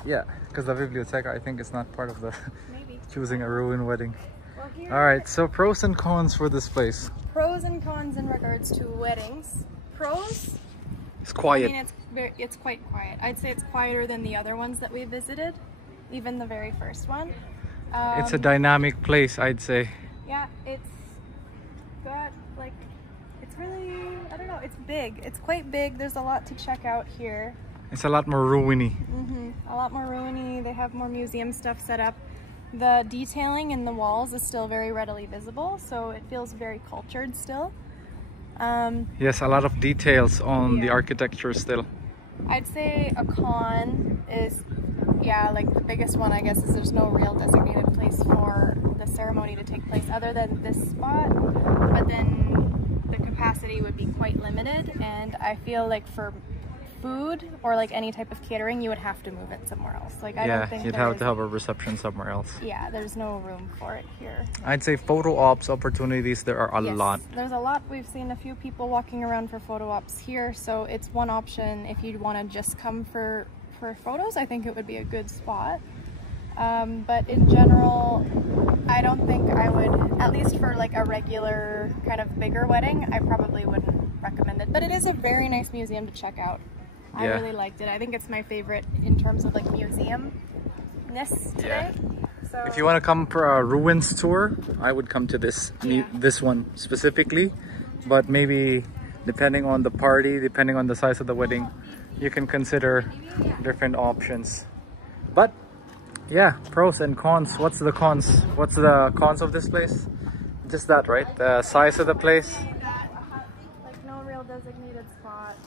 Yeah, because the biblioteca, I think it's not part of the Maybe. choosing a ruin wedding. Well, here. All right, so pros and cons for this place. Pros and cons in regards to weddings. Pros? It's quiet. I mean, it's quite quiet. I'd say it's quieter than the other ones that we visited, even the very first one. It's a dynamic place, I'd say. Yeah, it's got like, it's really, I don't know, it's big. It's quite big. There's a lot to check out here. It's a lot more ruiny. A lot more ruiny. They have more museum stuff set up. The detailing in the walls is still very readily visible, so it feels very cultured still. Yes, a lot of details on the architecture still. I'd say a con is, like the biggest one I guess is there's no real designated place for the ceremony to take place other than this spot, but then the capacity would be quite limited, and I feel like for food or like any type of catering you would have to move it somewhere else. Like I don't think you'd have to have a reception somewhere else. Yeah, there's no room for it here. I'd say photo ops opportunities, there are a lot. There's a lot. We've seen a few people walking around for photo ops here, so it's one option if you'd want to just come for photos. I think it would be a good spot. But in general, I don't think I would, at least for like a regular kind of bigger wedding, I probably wouldn't recommend it. But it is a very nice museum to check out. I really liked it. I think it's my favorite in terms of like museum-ness today. So if you want to come for a ruins tour, I would come to this one specifically. But maybe depending on the party, depending on the size of the wedding, you can consider different options. But yeah, pros and cons. What's the cons? What's the cons of this place? Just that, right? The size of the place. Like no real designated spot.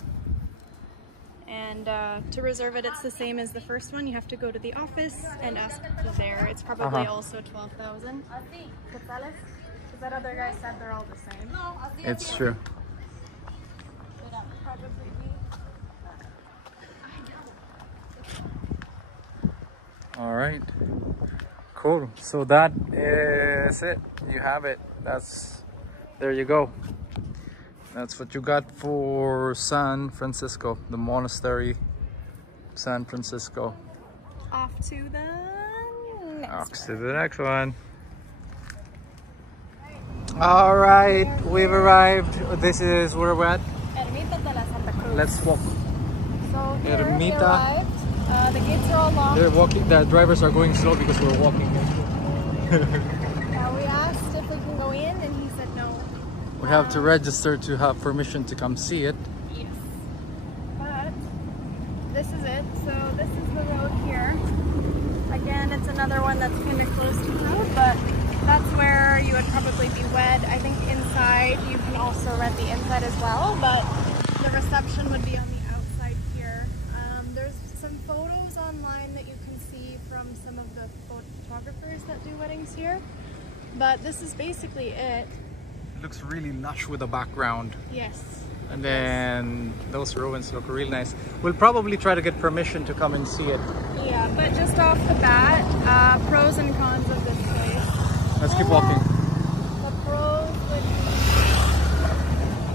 And to reserve it, it's the same as the first one. You have to go to the office and ask there. It's probably also 12,000 quetzales. Because that other guy said they're all the same. It's true. All right, cool. So that is it. You have it. There you go. That's what you got for San Francisco, the monastery, San Francisco. Off to the next one. All right, we've arrived. This is where we're at. Ermita de la Santa Cruz. Let's walk. So here Ermita. we arrived. The gates are all locked. They're walking. The drivers are going slow because we're walking. We asked if we can go in, and he said no. We have to register to have permission to come see it. Yes. But this is it. So this is the road here. Again, it's another one that's kind of close to the road, but that's where you would probably be wed. I think inside you can also rent the inside as well, but the reception would be on the outside here. There's some photos online that you can see from some of the photographers that do weddings here, but this is basically it. It looks really lush with the background. Yes. And then those ruins look really nice. We'll probably try to get permission to come and see it. Yeah, but just off the bat, pros and cons of this place. Let's keep walking. The pros would be,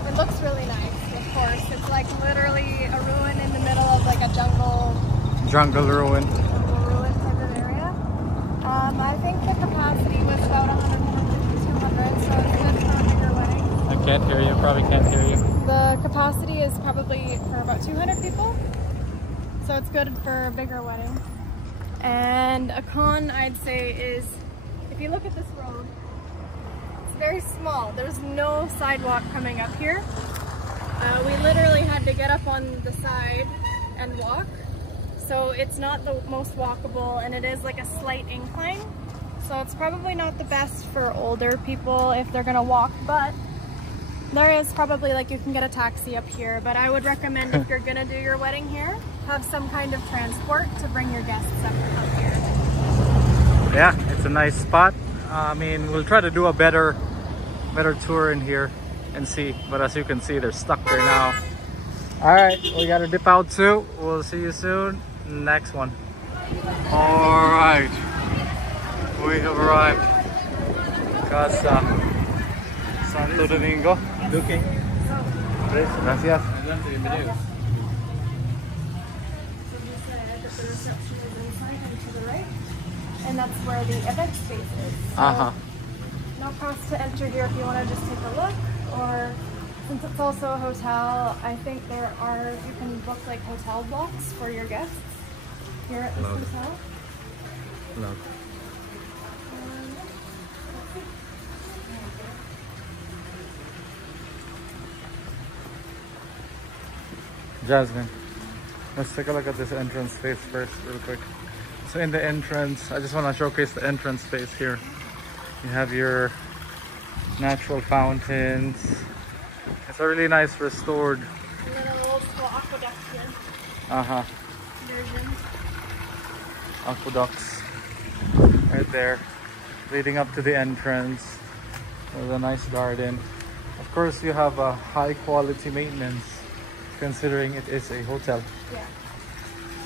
it looks really nice, of course. It's like literally a ruin in the middle of like a jungle ruin. Ruin type of area. I think the capacity was about 150 to 200, so it's good for a bigger wedding. I can't hear you, probably can't hear you. The capacity is probably for about 200 people, so it's good for a bigger wedding. And a con, I'd say, is if you look at this road, it's very small. There's no sidewalk coming up here. We literally had to get up on the side and walk, so it's not the most walkable, and it is like a slight incline, so it's probably not the best for older people if they're gonna walk, but There is probably, like, you can get a taxi up here, but I would recommend if you're gonna do your wedding here, have some kind of transport to bring your guests up here. Yeah, it's a nice spot. I mean, we'll try to do a better tour in here and see, but as you can see, they're stuck there now. All right, we gotta dip out too. We'll see you soon. Next one. All right, we have arrived. Casa Santo Domingo. Duque. Gracias. And that's where the event space is. So no cost to enter here if you want to just take a look, or since it's also a hotel, I think you can book like hotel blocks for your guests here at this hotel. Love. Jasmine, let's take a look at this entrance space first real quick. So in the entrance, I just want to showcase the entrance space here. You have your natural fountains. It's a really nice restored little old school aqueduct here. Version. Aqueducts right there, leading up to the entrance. There's a nice garden. Of course, you have a high quality maintenance, considering it is a hotel. Yeah.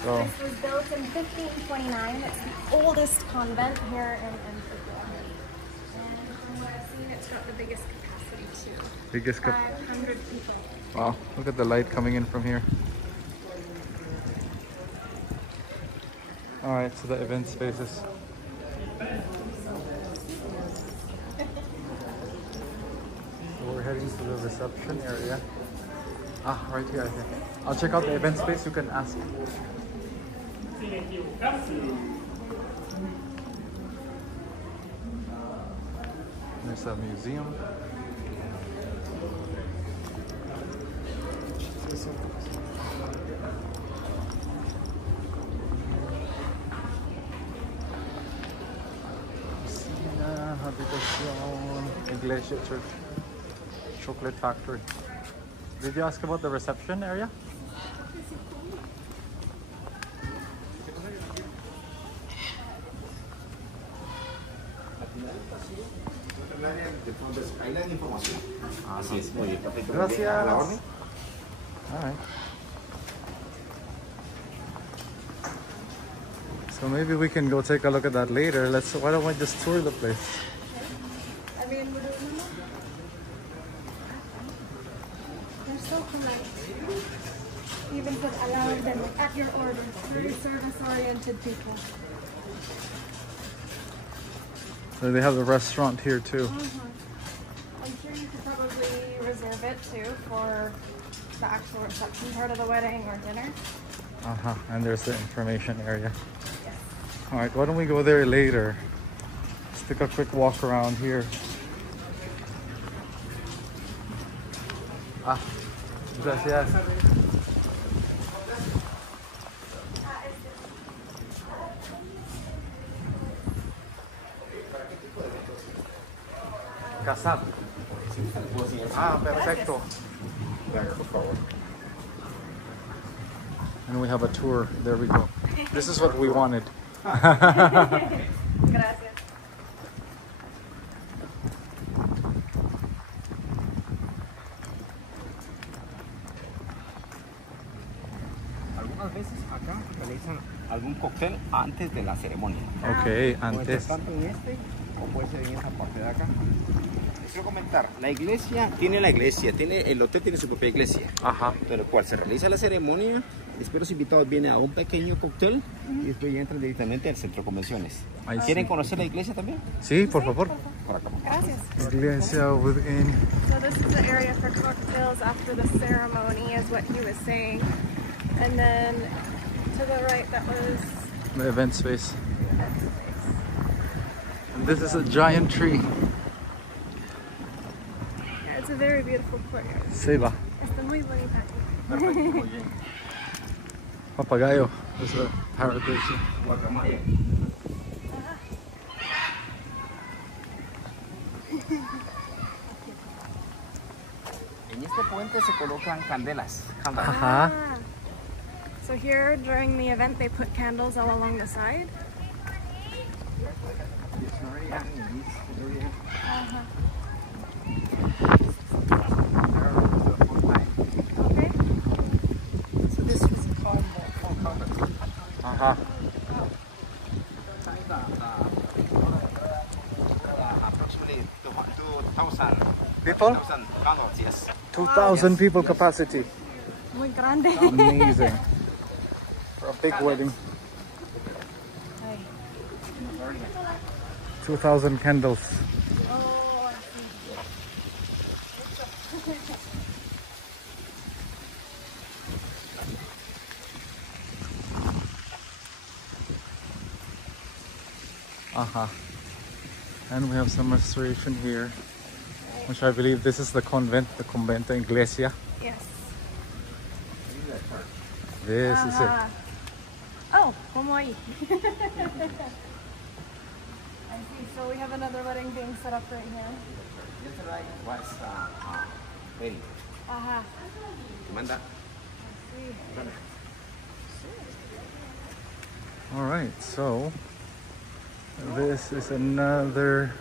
So this was built in 1529. It's the oldest convent here in Antigua. And from what I've seen, it's got the biggest capacity too. Biggest 500 people. Wow, look at the light coming in from here. All right, so the event spaces. So we're heading to the reception area. Right here, I think. I'll check out the event space. You can ask. There's a museum. Iglesia Church. Chocolate factory. Did you ask about the reception area? Gracias. Alright. So maybe we can go take a look at that later. Why don't we just tour the place? They're so polite. Even put allowed them at your order. Very service-oriented people. So they have a restaurant here too. I'm sure you could probably reserve it too for the actual reception part of the wedding or dinner. And there's the information area. Yes. Alright, why don't we go there later? Let's take a quick walk around here. Gracias. Casado. Perfecto. And we have a tour. There we go. This is what we wanted. Gracias. Algunas veces acá realizan algún cóctel antes de la ceremonia. Ok, Puede antes. ser tanto en este o puede ser en esta parte de acá. Les quiero comentar, la iglesia, el hotel tiene su propia iglesia. Pero cual se realiza la ceremonia, después los invitados vienen a un pequeño cóctel y después ya entran directamente al centro de convenciones. ¿Quieren conocer la iglesia también? Sí, por favor. Por acá. Gracias. Iglesia within. So this is the area for cocktails after the ceremony, is what he was saying. And then to the right, that was The event space. And this is a giant tree. Yeah, it's a very beautiful courtyard. Sí, va. Está muy bonita. Papagayo. There's a parrot there too. Guacamaya. En este puente se colocan candelas. Ah. So here, during the event, they put candles all along the side. Okay. So this is called Convents. Approximately 2,000 People? 2,000 candles, yes. 2,000 people capacity. Muy grande. Amazing. For a big wedding. 2,000 candles. Oh, I see. And we have some restoration here, which I believe this is the convent, the Convento Iglesia. Yes. This is it. Oh, como ahí. I see. So we have another wedding being set up right here. Yesterday was ready. Aha. Manda. All right, so this is another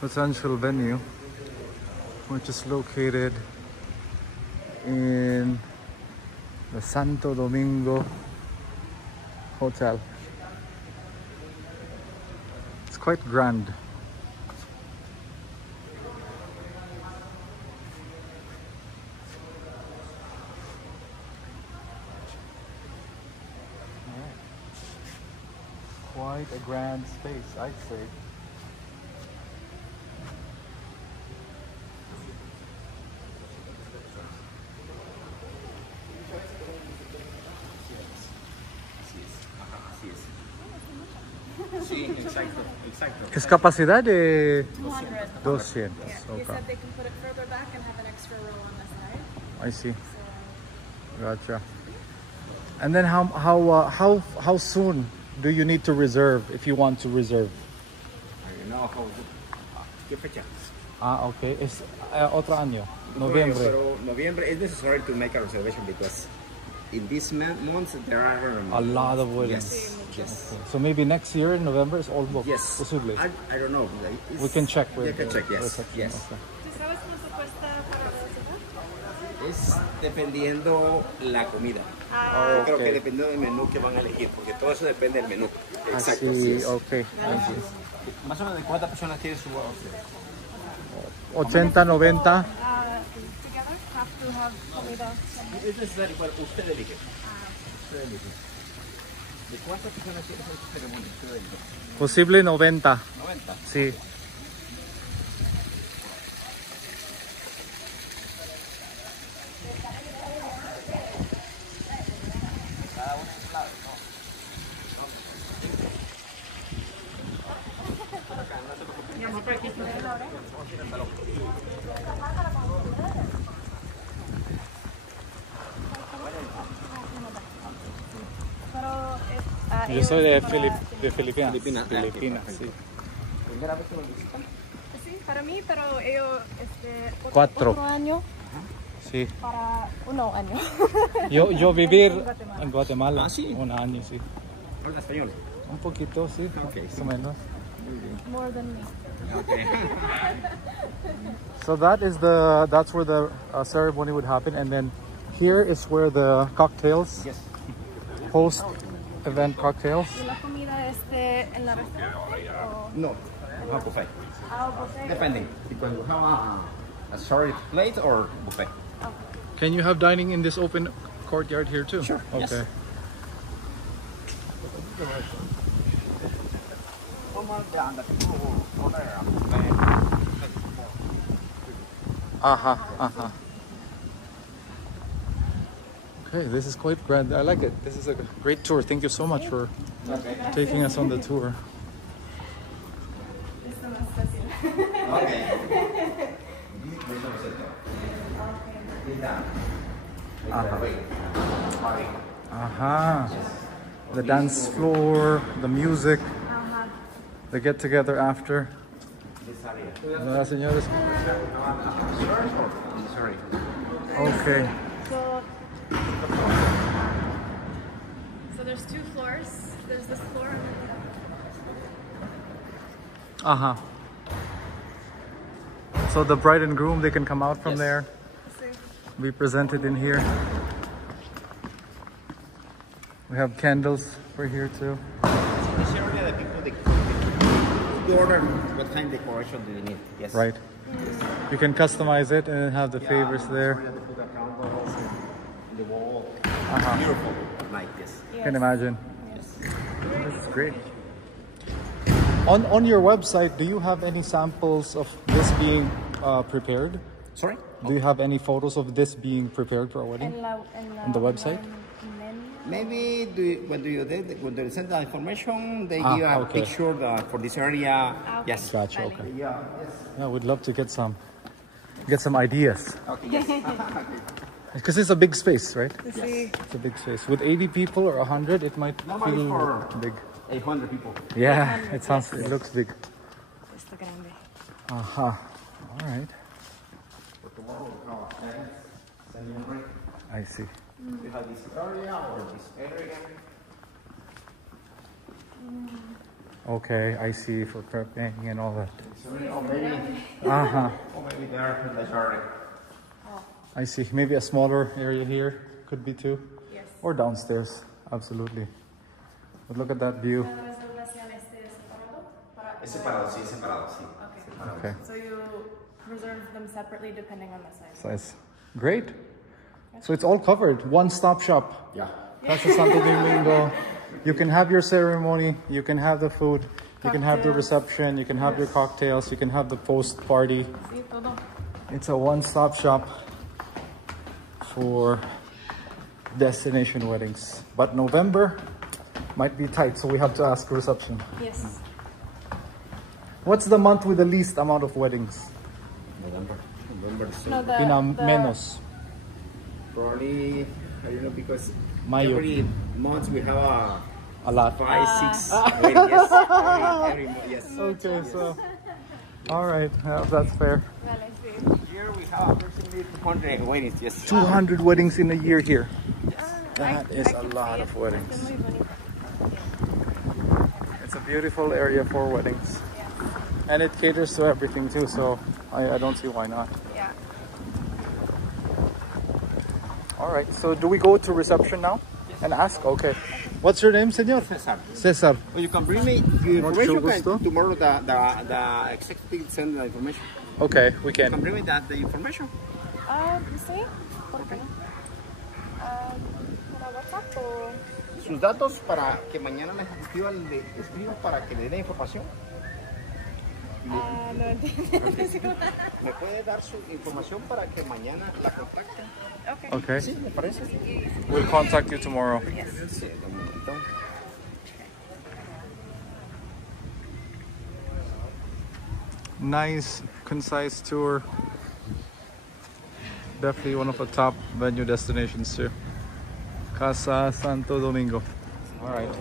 potential venue, which is located in the Santo Domingo Hotel. It's quite grand. Quite a grand space, I'd say. Sí, exacto, exacto. Es capacidad de 200. 200. Yeah. He Okay. said they can put it further back and have an extra row on the side. I see. So, Gotcha. And then how soon do you need to reserve if you want to reserve? You know how ¿Qué fecha? Okay. Es otro año. Noviembre. Pero noviembre is necessary to make a reservation because in these months there are A lot of weddings. Yes, yes. Okay. So maybe next year in November is all booked. Yes. Posible. I don't know. We can check with You can check, yes. reception. Yes. Okay. ¿tú sabes cuánto cuesta para reservar? Es dependiendo la comida. Yo creo que dependiendo del menú que van a elegir, porque todo eso depende del menú. Exacto. Así, Así es. okay. Así es. Más o menos de cuántas personas quieren su boda usted. 80, 90. Together have to have comida. Es necesario, bueno, usted elige. Usted elige. ¿De cuántas personas quiere hacer su ceremonia? Usted elige. Posible 90. 90. Sí. Yo soy de Filipinas. Filipinas, sí. ¿Primera vez que lo visitan? Sí, para mí, pero ellos, Cuatro. otro año Sí. para uno año. Yo vivir en Guatemala Ah, sí. un año, sí. Habla español. Un poquito, sí. Ok, Más o menos. More than me. Okay. So that's where the ceremony would happen, and then here is where the cocktails, Yes. post-event cocktails. ¿Y la comida en la restaurante o No, buffet. buffet? Depending, because you have a sorry plate or buffet. Can you have dining in this open courtyard here too? Sure, yes. Okay. Okay, this is quite grand. I like it. This is a great tour. Thank you so much for taking us on the tour. The dance floor, the music, the get together after. this area. Hola, señores. Sorry. Okay. So there's 2 floors. There's this floor. Uh-huh. So the bride and groom, they can come out from there, be presented in here. We have candles for here too. This area, the people, they order what kind of decoration do you need. Yes. Right. You can customize it and have the favors there. They put the candles in the wall. Uh-huh. Beautiful at night, yes. Can imagine. That's great. On your website, do you have any samples of this being prepared? Sorry? Do you have any photos of this being prepared for a wedding on the website? Maybe when they send the information, they give a picture for this area. Yes. Gotcha. Okay. Yeah. Yes. Yeah, we'd love to get some ideas. Okay. Yes. Because it's a big space, right? Yes. It's a big space. With 80 people or 100, it might Normally feel for big. 800 people. Yeah, it looks big. It's grande. Aha. All right. For tomorrow, I see. we have this area or this area. Okay, I see, for prepping and all that. Or maybe, Uh-huh. or maybe there in the garden. I see. Maybe a smaller area here could be too. Yes. Or downstairs. Absolutely. But look at that view. Es separado, sí, separado, sí. Okay. So you reserve them separately depending on the size. Size. Great. So it's all covered. One-stop shop. Yeah. Casa Santo Domingo. You can have your ceremony. You can have the food. You can have the reception. You can have your cocktails. You can have the post-party. Sí, todo. It's a one-stop shop for destination weddings. But November might be tight, so we have to ask reception. Yes. What's the month with the least amount of weddings? November. No, Menos. Probably, I don't know, because Mayo. every month we have A lot. 5, 6 weddings. Yes. Every month, yes. Okay, so. All right, yeah, that's fair. Here we have approximately 200 weddings. Yes. 200 weddings in a year here. That is a lot of weddings. It's a beautiful area for weddings. And it caters to everything too, so I don't see why not. Yeah. All right, so do we go to reception now and ask? Okay. What's your name, señor? Cesar. Cesar. Well, you can bring me the Mucho information. gusto. Tomorrow the executive send the information. Okay, we You can can. bring me the information. Sí. ¿Por qué no? ¿Para WhatsApp o...? Sus datos para que mañana les escriba para que le dé información. No entiendo. ¿Me puede dar su información para que mañana la contacten? Okay. Okay. Sí, me parece. We'll contact you tomorrow. Sí, de momento. Nice, concise tour. Definitely one of the top venue destinations too. Casa Santo Domingo. All right.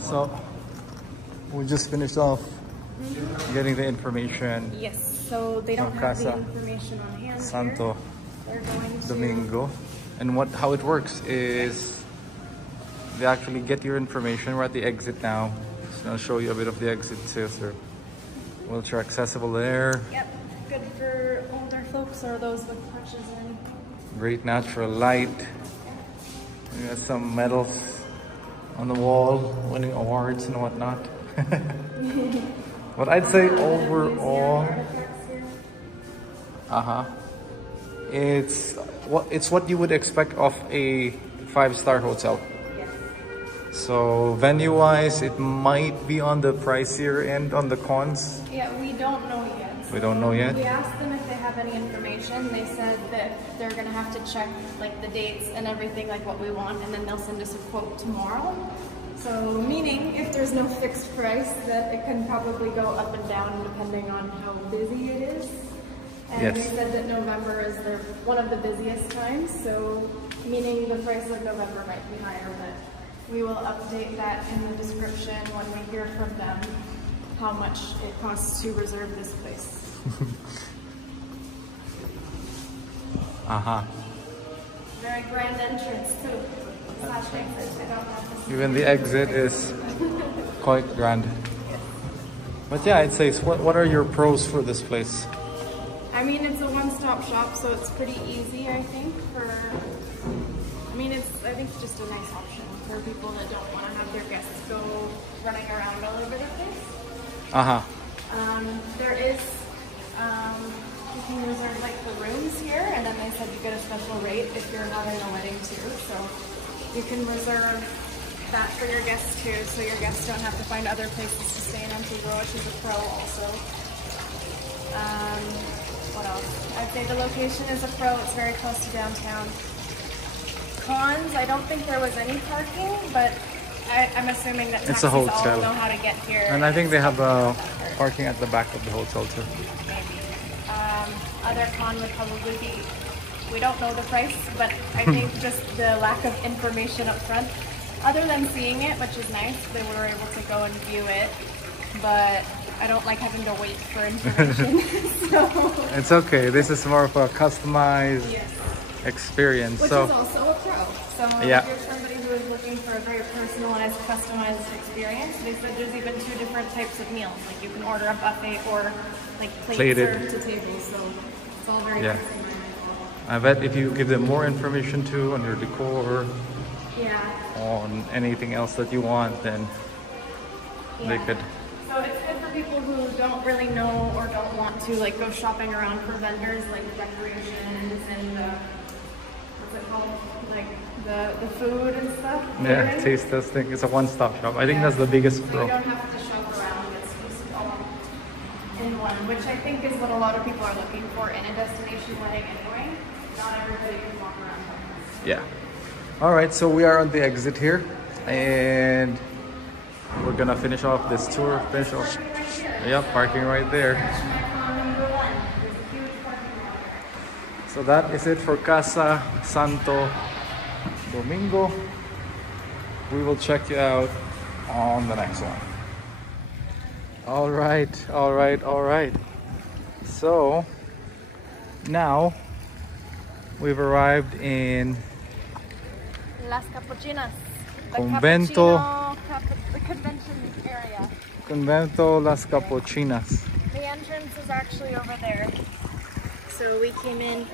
So we just finished off getting the information. Yes, so they don't From have the Casa information on hand Santo here. They're going to... Domingo. And how it works is they actually get your information. We're at the exit now. Just gonna show you a bit of the exit too, so wheelchair accessible there. Yep, good for older folks or those with crutches or anything. Great natural light. We got some medals on the wall, winning awards and whatnot. But I'd say overall, it's what you would expect of a 5-star hotel. So venue-wise, it might be on the pricier end on the cons. Yeah, we don't know yet. We don't know yet. We asked them if they have any information. They said that they're gonna have to check like the dates and everything, like what we want, and then they'll send us a quote tomorrow. So meaning, if there's no fixed price, that it can probably go up and down depending on how busy it is. And they said that November is one of the busiest times, so meaning the price of November might be higher, but we will update that in the description when we hear from them. how much it costs to reserve this place. Very grand entrance too. Slash exit. I don't have to Even the exit is quite grand. But yeah, I'd say, what are your pros for this place? I mean, it's a one-stop shop, so it's pretty easy, I think, I think it's just a nice option for people that don't want to have their guests go running around all over the place. There is, you can reserve like the rooms here, and then they said you get a special rate if you're having a wedding too, so you can reserve that for your guests too, so your guests don't have to find other places to stay in Antigua, which is a pro also. What else? I'd say the location is a pro. It's very close to downtown. Cons, I don't think there was any parking, but I'm assuming that taxis all know how to get here. And I think they have parking at the back of the hotel too. Maybe. Other con would probably be, we don't know the price, but I think just the lack of information up front. Other than seeing it, which is nice, they were able to go and view it, but I don't like having to wait for information. So. It's okay. This is more of a customized experience. Which is also a pro. So if you're somebody who is looking for a very personalized, customized experience, they said there's even 2 different types of meals. Like you can order a buffet or like plates served to tables. So it's all very customized. I bet if you give them more information too on your decor, on anything else that you want, then they could. So it's good for people who don't really know or don't want to like go shopping around for vendors like decorations and what's it called, like the food and stuff. Yeah, taste testing. It's a one-stop shop. I think that's the biggest pro. You don't have to shop around. It's just all in one, which I think is what a lot of people are looking for in a destination wedding anyway. Not everybody can walk around. Yeah. All right, so we are on the exit here, and we're gonna finish off this tour. Parking right there. So that is it for Casa Santo Domingo. We will check you out on the next one. All right. So now we've arrived in Las Capuchinas. Convento. The convention area. Convento Las Capuchinas. The entrance is actually over there. So we came in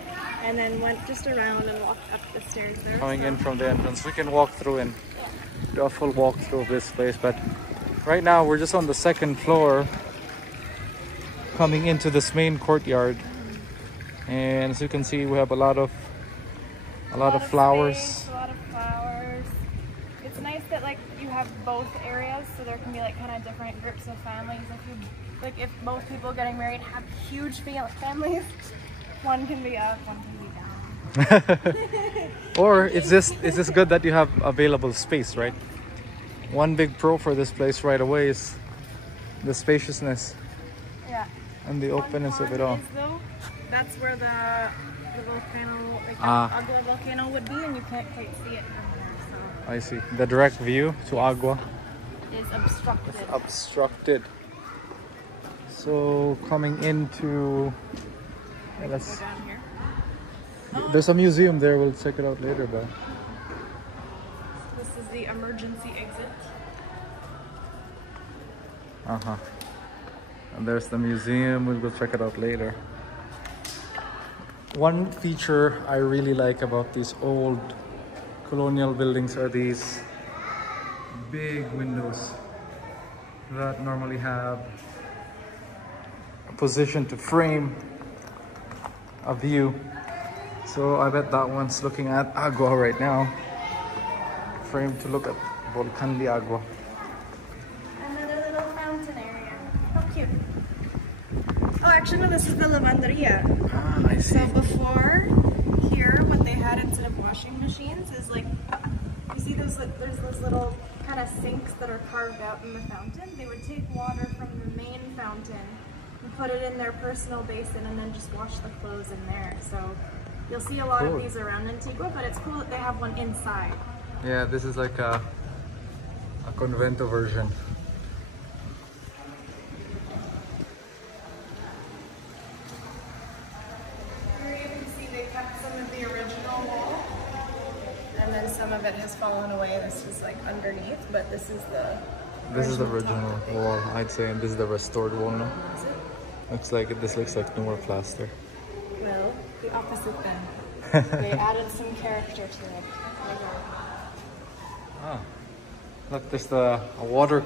and then went just around and walked up the stairs there. Coming in from the entrance. We can walk through and do a full walkthrough of this place, but right now we're just on the 2nd floor coming into this main courtyard. And as you can see, we have a lot of flowers. Space, a lot of flowers. It's nice that like you have both areas, so there can be like kind of different groups of families. If both people getting married have huge families, one can be up, one can be down. Or it's just good that you have available space, right? One big pro for this place right away is the spaciousness. Yeah. And the openness of it all. That's where the volcano, like the Agua volcano would be, and you can't quite see it from there. So I see. The direct view to Agua is obstructed. It's obstructed. So coming into, let's go down here. There's a museum there. We'll check it out later, but this is the emergency exit. And there's the museum. We'll go check it out later. One feature I really like about these old colonial buildings are these big windows that normally have a position to frame a view. So I bet that one's looking at Agua right now, framed to look at Volcan de Agua. Another little fountain area. How cute. Oh, actually no, this is the lavanderia. I see. So before here, what they had instead of washing machines is like, you see those, like, there's those little kind of sinks that are carved out in the fountain. They would take water from the main fountain and put it in their personal basin and then just wash the clothes in there. So you'll see a lot of these around Antigua, but it's cool that they have one inside. Yeah, this is like a convento version. some of it has fallen away. This is like underneath, but this is the original wall, I'd say, and this is the restored wall now. Is it? Looks like this looks like newer plaster. Well, the opposite then. They added some character to it. Ah, look, there's the water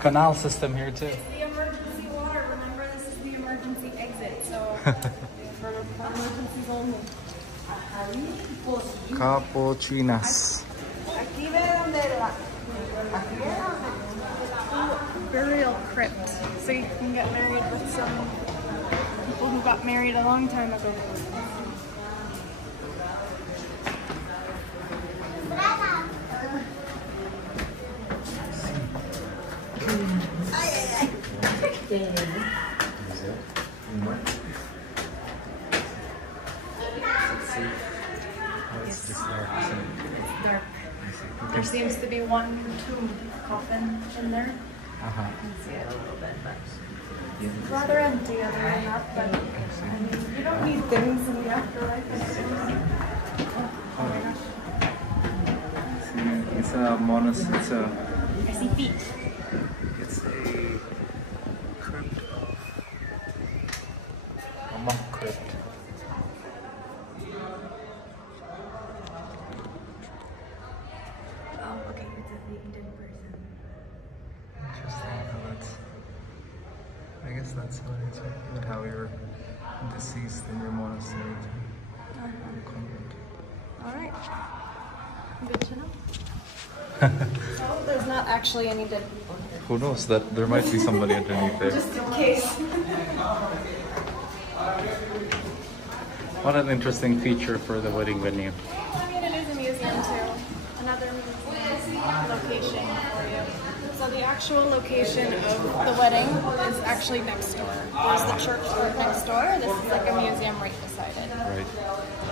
canal system here too. It's the emergency water. Remember, this is the emergency exit, so for emergencies only. Capuchinas. Burial crypt, so you can get married with some people who got married a long time ago. It's dark. There seems to be one tomb coffin in there. You can see it a little bit, but it's rather empty other than that. But I mean, you don't need things in the afterlife. Oh my gosh. It's a monastery. It's a. I see feet. It's a crypt of a monk crypt. Oh, okay. It's a dead person. Interesting. I guess that's what it's about, how you're deceased in your monastery. Convent. All right. Good to know. So there's not actually any dead people here. Who knows, that there might be somebody underneath there. Just in case. What an interesting feature for the wedding venue. I mean, it is a museum too. Another museum location for you. So the actual location of the wedding is actually next door. There's the church right next door. This is like a museum right beside it. Right.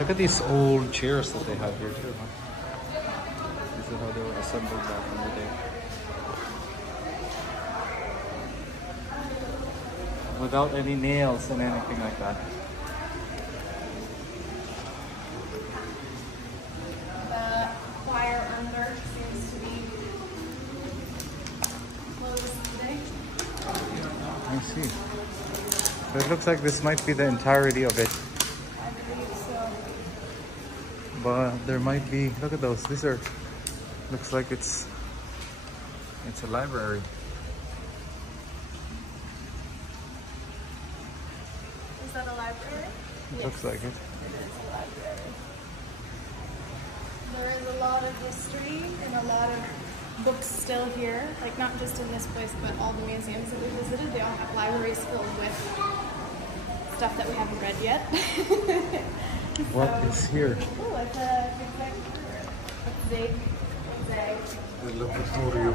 Look at these old chairs that they have here too, huh? This is how they were assembled back in the day. Without any nails and anything like that. The choir under seems to be closed today. I see. So it looks like this might be the entirety of it. I believe so. But there might be, look at those, these are, looks like it's a library. Is that a library? It looks like it. It is a library. There is a lot of history and a lot of books still here, like not just in this place, but all the museums that we visited, they all have libraries filled with stuff that we haven't read yet. What is here? Oh, it's a zig. The locutorio.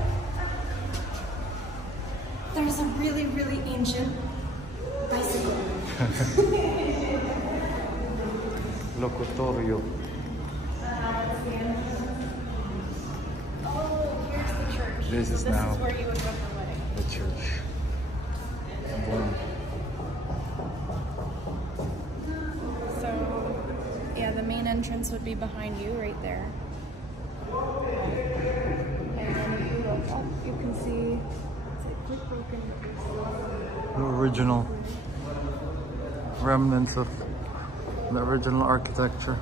There's a really, really ancient bicycle. Locutorio. Oh, here's the church. This is so now is where you would go for wedding. the church. Boom. So, yeah, the main entrance would be behind you, right there. And then if you look up, you can see it's like quick broken. The original remnants of the original architecture.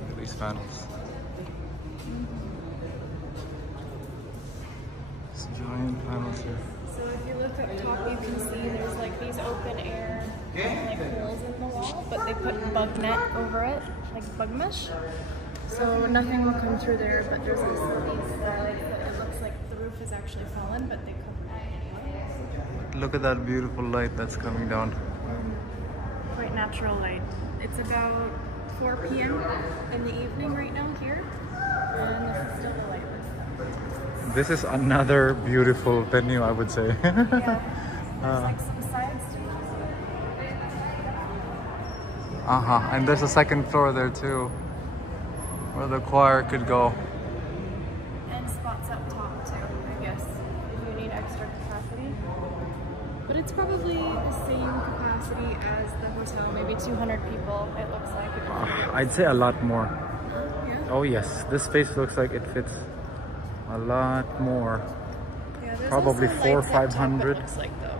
Look at these panels. These giant panels here. So if you look up top, you can see there's like these open air like holes in the wall, but they put bug net over it, like bug mesh. So nothing will come through there, but there's also these skylights that it looks like the roof is actually fallen, but they cover it anyway. Look at that beautiful light that's coming down. Quite natural light. It's about 4 p.m. in the evening right now here, and this is still the light. This is another beautiful venue, I would say. Yeah, there's like some sides to it. And there's a second floor there too, where the choir could go. And spots up top too, I guess, if you need extra capacity. But it's probably the same capacity as the hotel, maybe 200 people, it looks like. I'd say a lot more. Yeah? Oh yes, this space looks like it fits a lot more. Yeah, there's Probably also 400 or lights up top, 500. it looks like, though.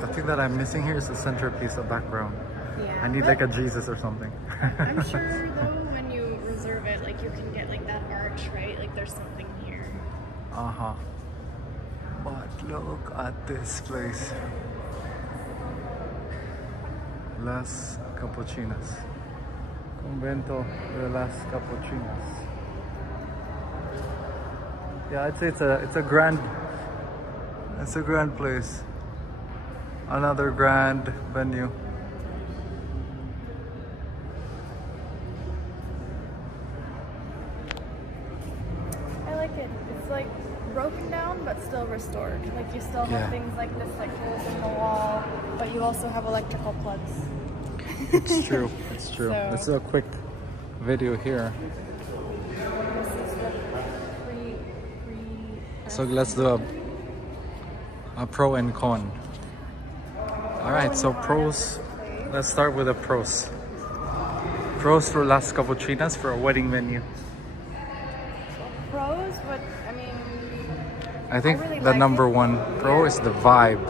The thing that I'm missing here is the centerpiece of background. Yeah, I need like a Jesus or something. I'm sure though when you reserve it, like you can get like that arch, right? Like there's something here. Uh-huh. But look at this place. Las Capuchinas. Convento de las Capuchinas. Yeah, I'd say it's a grand place. Another grand venue. I like it. It's like broken down but still restored. Like you still have things like this, like holes in the wall, but you also have electrical plugs. It's true. It's true. So, let's do a quick video here. This is the So let's do a pro and con. All right, so pros. Let's start with the pros. Pros for Las Capuchinas for a wedding venue. pros, but I mean, I think really the like number it. one pro is the vibe.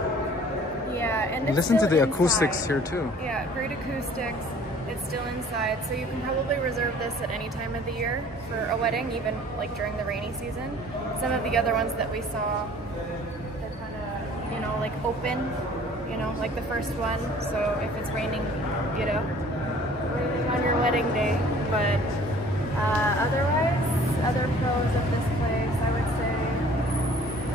Yeah, and it's Listen to still the inside. acoustics here too. Yeah, great acoustics. It's still inside, so you can probably reserve this at any time of the year for a wedding, even like during the rainy season. Some of the other ones that we saw, they're kind of, you know, like open, you know, like the first one. So if it's raining, you know, raining on your wedding day. But otherwise, other pros of this place, I would say,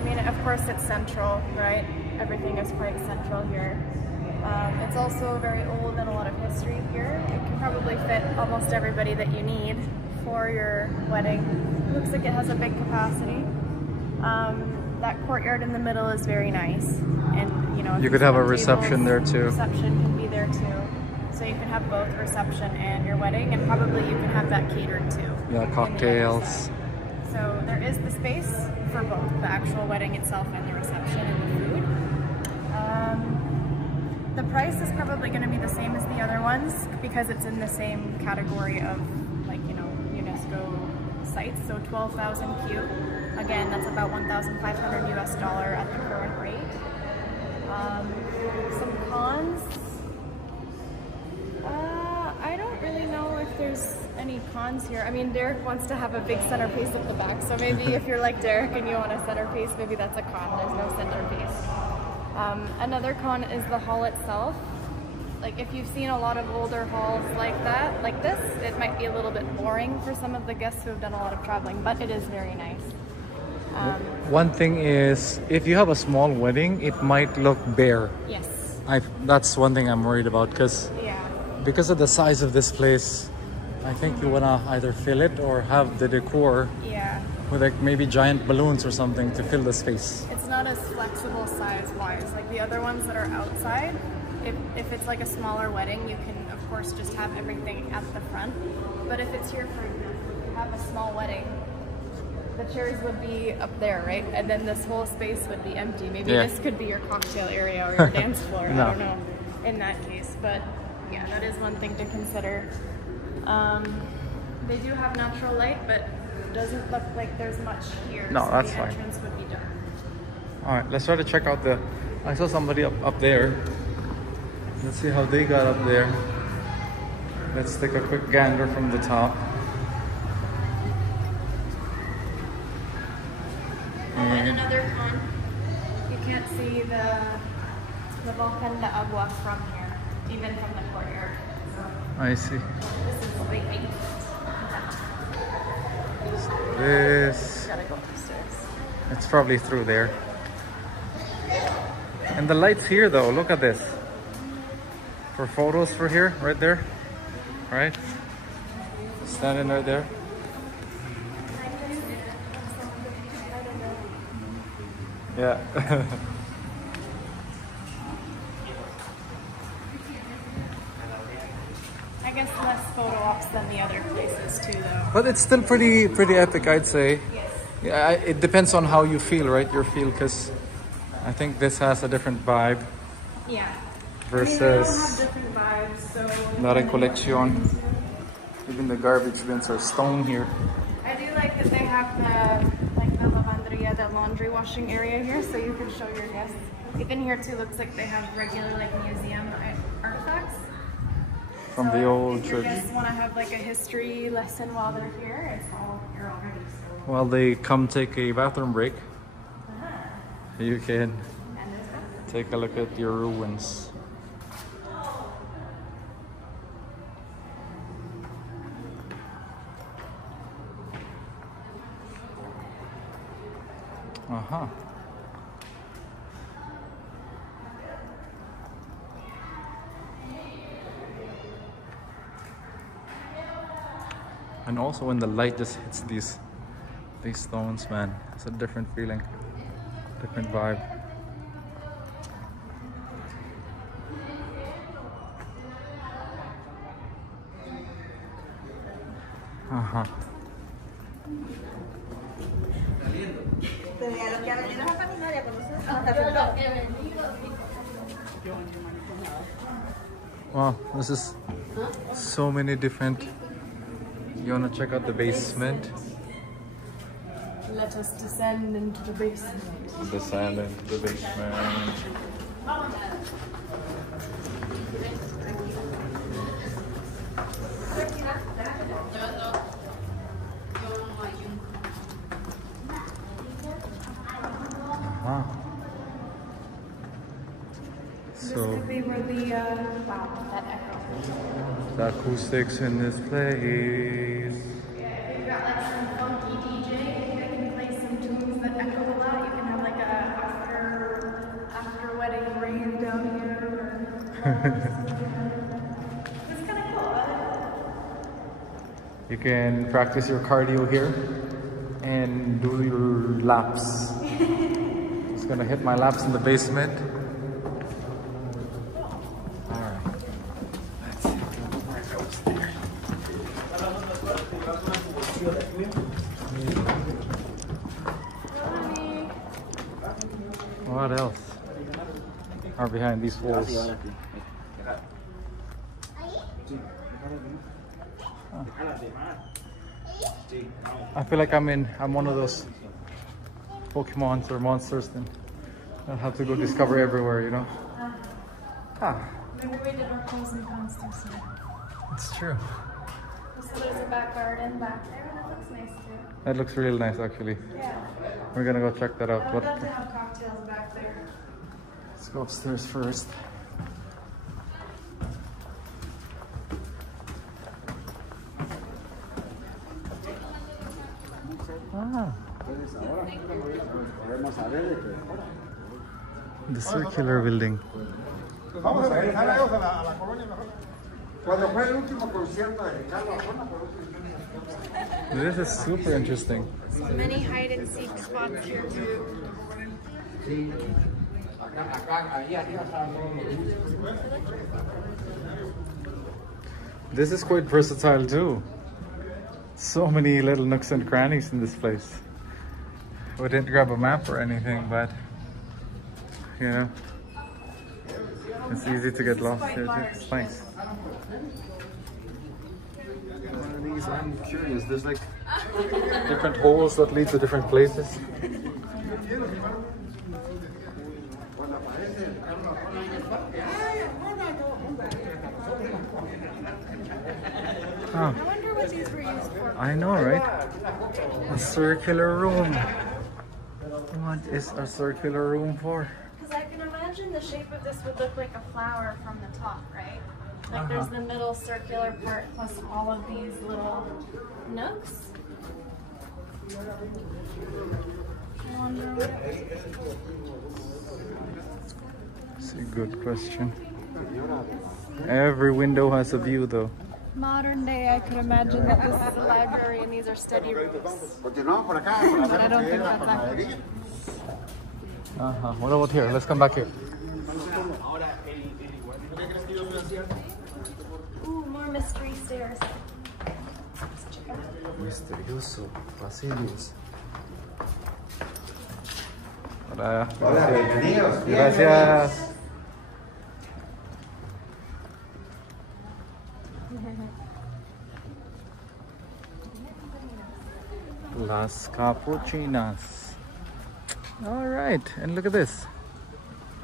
I mean, of course it's central, right? Everything is quite central here. It's also very old and a lot of history here. It can probably fit almost everybody that you need for your wedding. Looks like it has a big capacity. That courtyard in the middle is very nice, and you know, You could have a reception there too. Reception can be there too, so you can have both reception and your wedding, and probably you can have that catered too. Yeah, cocktails. So there is the space for both the actual wedding itself and the reception and the food. The price is probably going to be the same as the other ones because it's in the same category of, like, you know, UNESCO sites. So 12,000 Q. Again, that's about $1,500 at the current rate. Some cons. I don't really know if there's any cons here. I mean, Derek wants to have a big centerpiece at the back, so maybe if you're like Derek and you want a centerpiece, maybe that's a con. There's no centerpiece. Another con is the hall itself. Like if you've seen a lot of older halls like that, like this, it might be a little bit boring for some of the guests who have done a lot of traveling, but it is very nice. One thing is, if you have a small wedding, it might look bare. Yes. That's one thing I'm worried about because of the size of this place, I think you wanna either fill it or have the decor with like maybe giant balloons or something to fill the space. It's not as flexible size-wise. Like the other ones that are outside, if it's like a smaller wedding, you can of course just have everything at the front. But if it's here, for example, if you have a small wedding, the chairs would be up there, right? And then this whole space would be empty. Maybe this could be your cocktail area or your dance floor. No. I don't know in that case. But yeah, that is one thing to consider. They do have natural light, but it doesn't look like there's much here. No, so that's the fine. entrance would be dark. All right, let's try to check out I saw somebody up there. Let's see how they got up there. Let's take a quick gander from the top. And another con, you can't see the Volcan de Agua from here, even from the courtyard. I see. This is the big thing. This, Gotta go upstairs. it's probably through there. And the lights here though, look at this. For photos for here, right there. Right? Standing right there. Yeah. I guess less photo ops than the other places too, though. But it's still pretty epic, I'd say. Yes. Yeah, it depends on how you feel, right? Your feel, because I think this has a different vibe. Yeah. Versus I mean, they all have different vibes, so... not in collection. Even the garbage bins are stone here. I do like that they have the lavanderia, the laundry washing area here, so you can show your guests. Even here too, looks like they have regular like museum artifacts. From the old if your church. guests want to have like a history lesson while they're here, it's all here already. So. While they come take a bathroom break, you can take a look at your ruins. Uh-huh. And also when the light just hits these stones, man, it's a different feeling, different vibe. Uh-huh. Wow, this is so many different. You wanna check out the basement? Let us descend into the basement. Descend into the basement. This So could be where the wow, that echo. the acoustics in this place. You've got like some funky DJ that can play some tunes that echo a lot. You can have like a after wedding rave down here. It's kind of cool. You can practice your cardio here and do your laps. Just gonna hit my laps in the basement. What else are behind these walls? I feel like I'm one of those Pokemons or monsters, then I'll have to go discover everywhere, you know? Maybe we did our pros and cons too soon. It's true. So there's a back garden back there, and that looks nice too. That looks really nice, actually. Yeah. We're gonna go check that out. I'd love to have cocktails back there. Let's go upstairs first. The circular building. Vamos a regresar a ellos a la colonia mejor. Cuando fue el último concierto de Carlos. This is super interesting. Many hide and seek spots here too. This is quite versatile too. So many little nooks and crannies in this place. We didn't grab a map or anything, but you know, it's easy to get lost here too. It's nice. One of these, I'm curious. There's like different holes that lead to different places. I wonder what these were used for. I know, right? A circular room. What is a circular room for? Because I can imagine the shape of this would look like a flower from the top, right? Like there's the middle circular part plus all of these little nooks. I wonder what That's a good question. Every window has a view though. modern day, I could imagine that this is a library and these are study rooms. But I don't think that's accurate. What about here? Let's come back here. Ooh, more mystery stairs. Misterioso pasillos. Hola. Hola, bienvenidos. Gracias. Las Capuchinas. All right, and look at this.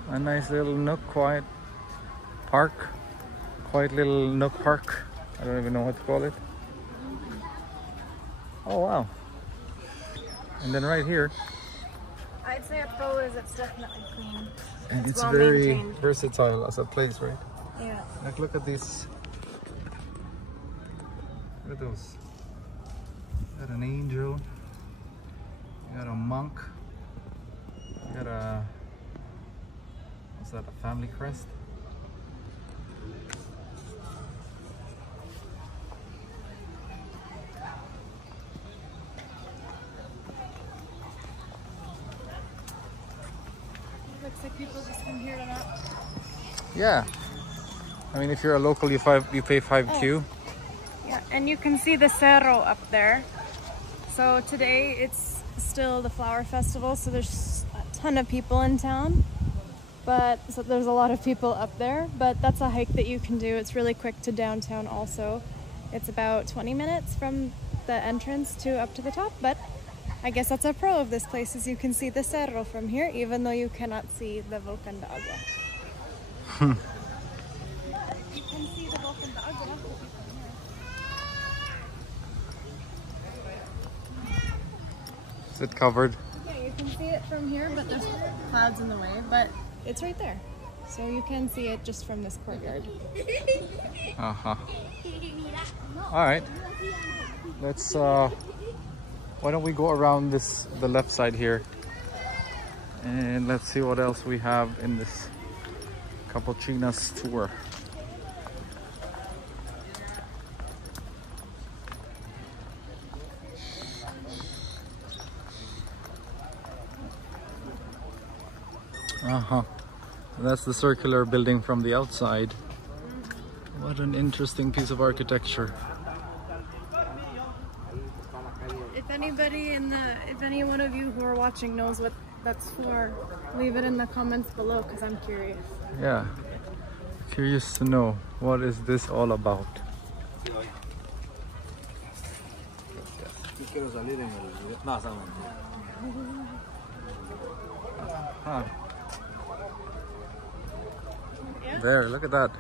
A nice little nook, quiet park. Quiet little nook park. I don't even know what to call it. Oh, wow. And then right here. I'd say a pro is it's definitely clean. And it's well very maintained. versatile as a place, right? Yeah. Like, look at these. Look at those. You got an angel. You got a monk. You got a, what's that, a family crest? Looks like people just come here to that. Yeah. I mean, if you're a local, you pay 5Q. Yeah, and you can see the cerro up there. So today it's still the flower festival, so there's a ton of people in town. But so there's a lot of people up there, but that's a hike that you can do. It's really quick to downtown also. It's about 20 minutes from the entrance to up to the top, but I guess that's a pro of this place is you can see the cerro from here, even though you cannot see the Volcan de Agua. But you can see the Volcan de Agua. Is it covered? Yeah, you can see it from here, but there's clouds in the way, but it's right there. So you can see it just from this courtyard. Uh-huh. All right. Let's, why don't we go around the left side here, and let's see what else we have in this Capuchinas tour. Uh-huh. That's the circular building from the outside. What an interesting piece of architecture. If any one of you who are watching knows what that's for, leave it in the comments below because I'm curious. Yeah. Curious to know, what is this all about? Huh. Yeah? There, look at that.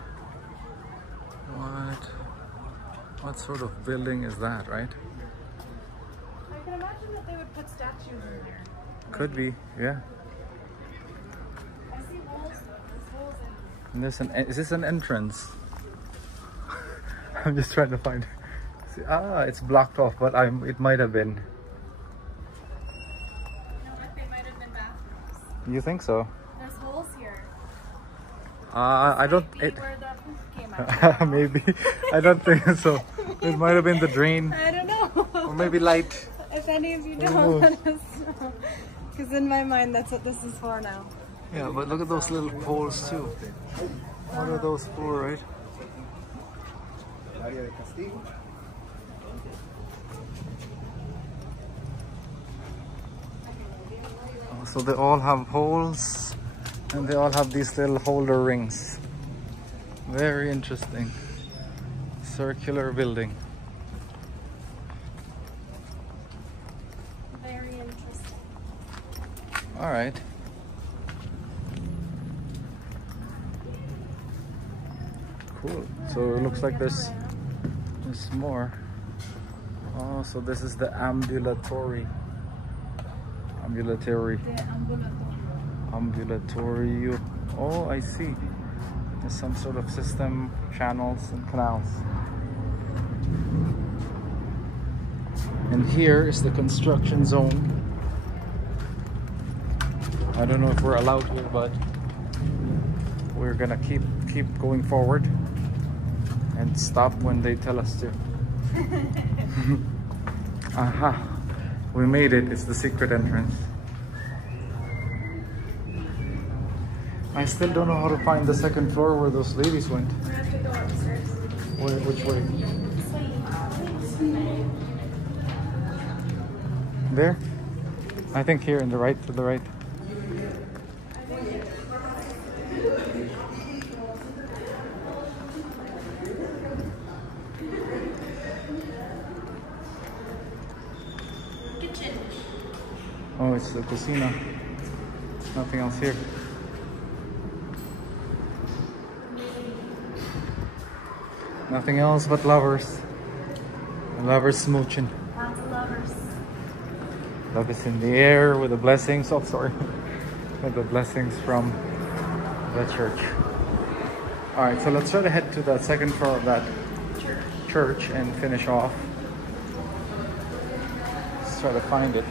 What sort of building is that, right? I can imagine that they would put statues in there. Could be, yeah. I see holes. There's holes in. And is this an entrance? I'm just trying to find. See, it's blocked off, but it might have been. You know what? They might have been bathrooms. You think so? There's holes here. I don't. Might be where the poop came out. Maybe. I don't think so. It might have been the drain, I don't know. or maybe light. If any of you know, let us know. Because in my mind, that's what this is for now. Yeah, but look at those little poles too. What are those for, right? Oh, so they all have holes, and they all have these little holder rings. Very interesting. Circular building. Very interesting. All right. Cool. So it looks like there's more. Oh, so this is the ambulatory. Oh, I see. There's some sort of system, channels and canals. And here is the construction zone. I don't know if we're allowed here, but we're gonna keep going forward and stop when they tell us to. Aha, we made it. It's the secret entrance. I still don't know how to find the second floor where those ladies went. We have to go upstairs. Which way? There? I think here in the right, to the right. Oh, it's the casino. Nothing else here. Nothing else but lovers. And lovers smooching. Lots of lovers. Love is in the air with the blessings. Oh, sorry. With the blessings from the church. Alright, so let's try to head to the second floor of that church and finish off. Let's try to find it.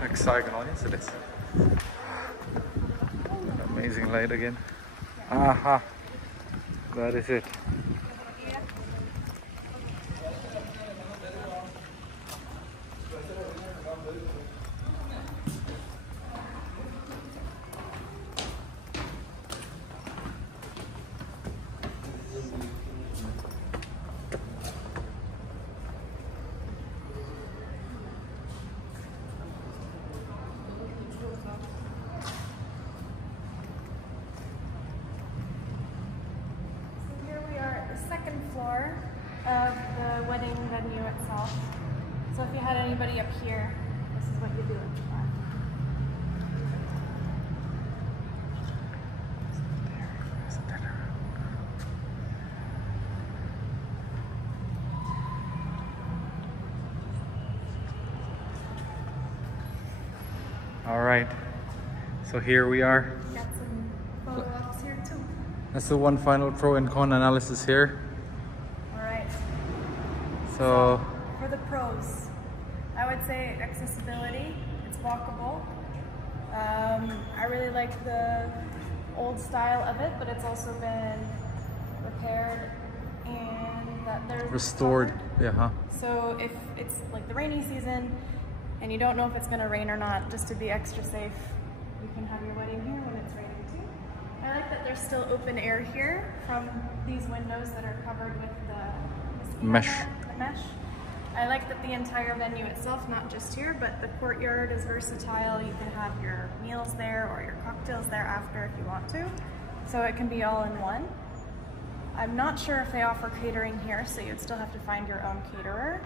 Hexagonal, yes it is. An amazing light again. Aha! That is it. Floor of the wedding venue itself. So if you had anybody up here, this is what you do at the front. All right, so here we are. Got some photo ops here too. That's the one final pro and con analysis here. So for the pros, I would say accessibility. It's walkable. I really like the old style of it, but it's also been repaired and that there's restored. Yeah. Huh? So if it's like the rainy season and you don't know if it's going to rain or not, just to be extra safe, you can have your wedding here when it's raining too. I like that there's still open air here from these windows that are covered with the mesh. Mesh. I like that the entire venue itself, not just here, but the courtyard is versatile. You can have your meals there or your cocktails there after if you want to. So it can be all in one. I'm not sure if they offer catering here, so you'd still have to find your own caterer.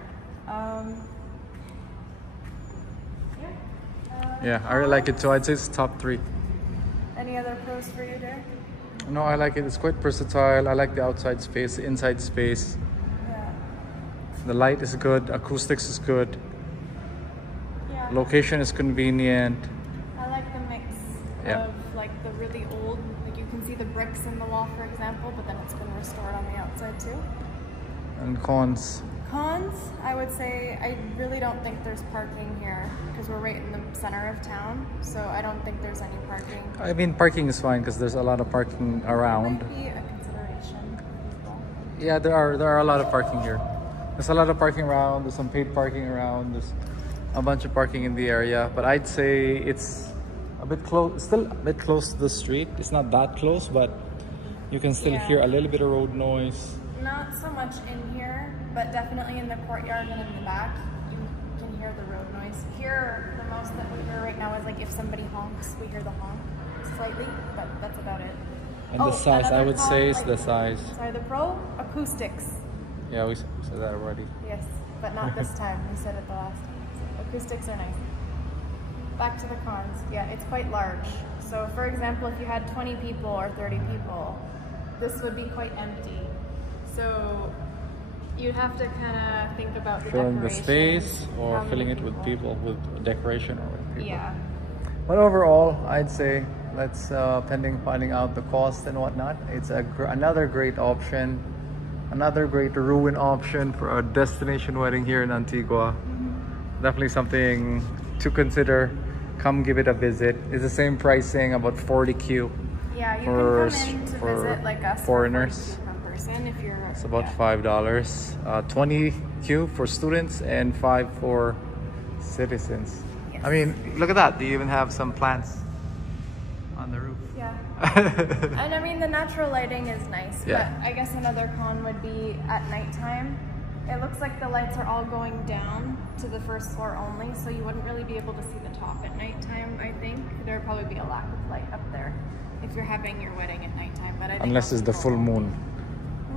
Yeah, I really like it too. I'd say it's top 3. Any other pros for you there? No, I like it. It's quite versatile. I like the outside space, the inside space. The light is good, acoustics is good. Yeah. Location is convenient. I like the mix of like the really old, like you can see the bricks in the wall for example, but then it's been restored on the outside too. And cons? Cons, I would say I really don't think there's parking here because we're right in the center of town, so I don't think there's any parking. I mean, parking is fine because there's a lot of parking around. That might be a consideration for people. Yeah, there are a lot of parking here. There's a lot of parking around, there's some paid parking around, there's a bunch of parking in the area, but I'd say it's a bit close, still a bit close to the street. It's not that close, but you can still hear a little bit of road noise. Not so much in here, but definitely in the courtyard and in the back, you can hear the road noise. Here, the most that we hear right now is like if somebody honks, we hear the honk slightly, but that's about it. And the size, I would say, is the size. Sorry, the pro, acoustics. Yeah, we said that already. Yes, but not this time. We said it the last time. So acoustics are nice. Back to the cons. Yeah, it's quite large. So for example, if you had 20 people or 30 people, this would be quite empty. So you'd have to kind of think about the filling decoration. the space or filling it with people, with decoration or with people. Yeah. But overall, I'd say let's pending finding out the cost and whatnot. It's another great option. Another great ruin option for a destination wedding here in Antigua. Definitely something to consider. Come give it a visit. It's the same pricing, about 40Q. Yeah, you can come in to visit like us. Foreigners. Per person if you're. It's about $5. 20Q for students and 5 for citizens. Yes. I mean, look at that. They even have some plants on the roof. Yeah. And I mean, the natural lighting is nice, Yeah. but I guess another con would be at nighttime. It looks like the lights are all going down to the first floor only, so you wouldn't really be able to see the top at nighttime, I think. There would probably be a lack of light up there if you're having your wedding at nighttime, but I think Unless it's the full moon.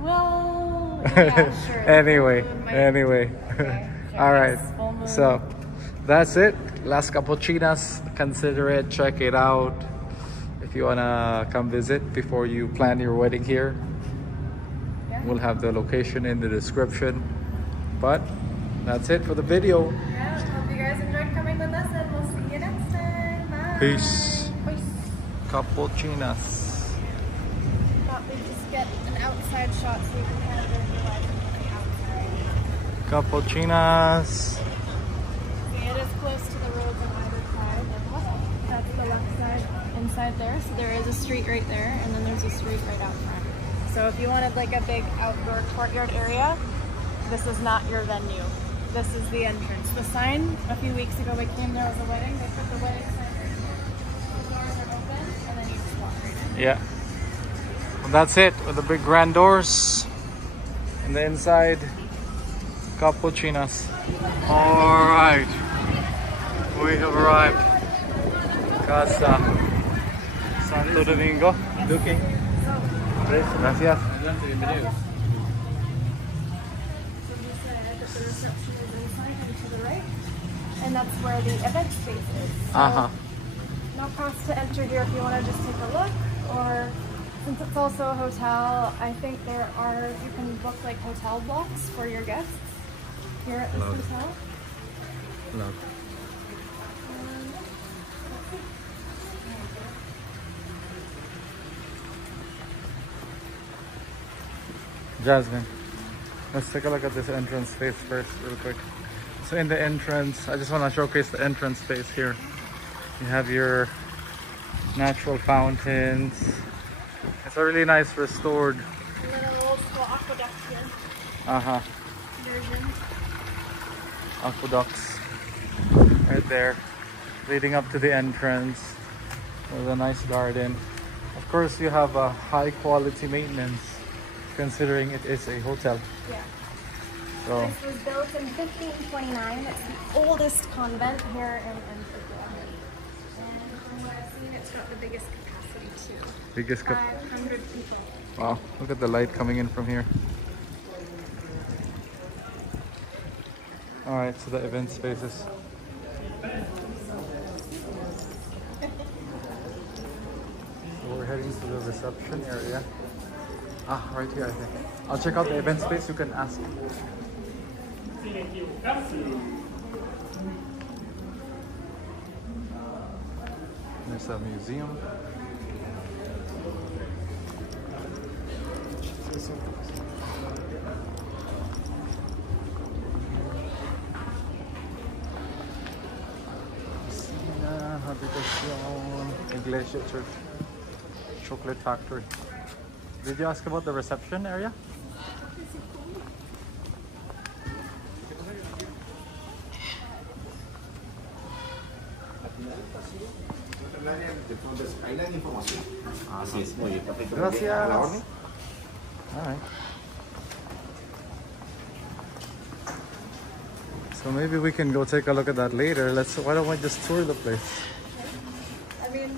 Well, yeah, sure. Anyway. Okay, sure. All right. Yes, full moon. So that's it. Las Capuchinas. Consider it. Check it out. If you wanna come visit before you plan your wedding here, Yeah. we'll have the location in the description. But that's it for the video. Yeah, hope you guys enjoyed coming with us, and we'll see you next time. Bye. Peace. Peace. Capuchinas. Thought we'd just get an outside shot so you can kind of visualize it from the outside. Capuchinas. See, it is close to the roads on either side. That's the left side inside there. So there is a street right there, and then there's a street right out front. So if you wanted like a big outdoor courtyard area, this is not your venue. This is the entrance. The sign, a few weeks ago we came, there was a wedding. They put the wedding sign right here. The doors are open, and then you just walk right in. Yeah. Well, that's it with the big grand doors. And the inside, Capuchinas. All right. We have arrived. Casa Santo Domingo. Duque. Gracias. So he said that the reception is inside and to the right, and that's where the event space is. So no cost to enter here if you want to just take a look, or since it's also a hotel, I think you can book like hotel blocks for your guests here at this hotel. Look. Jasmine, let's take a look at this entrance space first real quick. So in the entrance, I just want to showcase the entrance space here. You have your natural fountains. It's a really nice restored Little old school aqueduct here. Version. aqueducts right there, leading up to the entrance with a nice garden. Of course, you have a high quality maintenance, considering it is a hotel. Yeah. So This was built in 1529. It's the oldest convent here in Antigua. And from what I've seen, it's got the biggest capacity too. biggest 500 people. wow, look at the light coming in from here. All right, so the event spaces. So we're heading to the reception area. Right here, I think. I'll check out the event space. You can ask. There's a museum. Iglesia Church. Chocolate Factory. Did you ask about the reception area? Así es, muy bien, perfecto. Gracias. A la orden. All right. So maybe we can go take a look at that later. Why don't we just tour the place? I mean,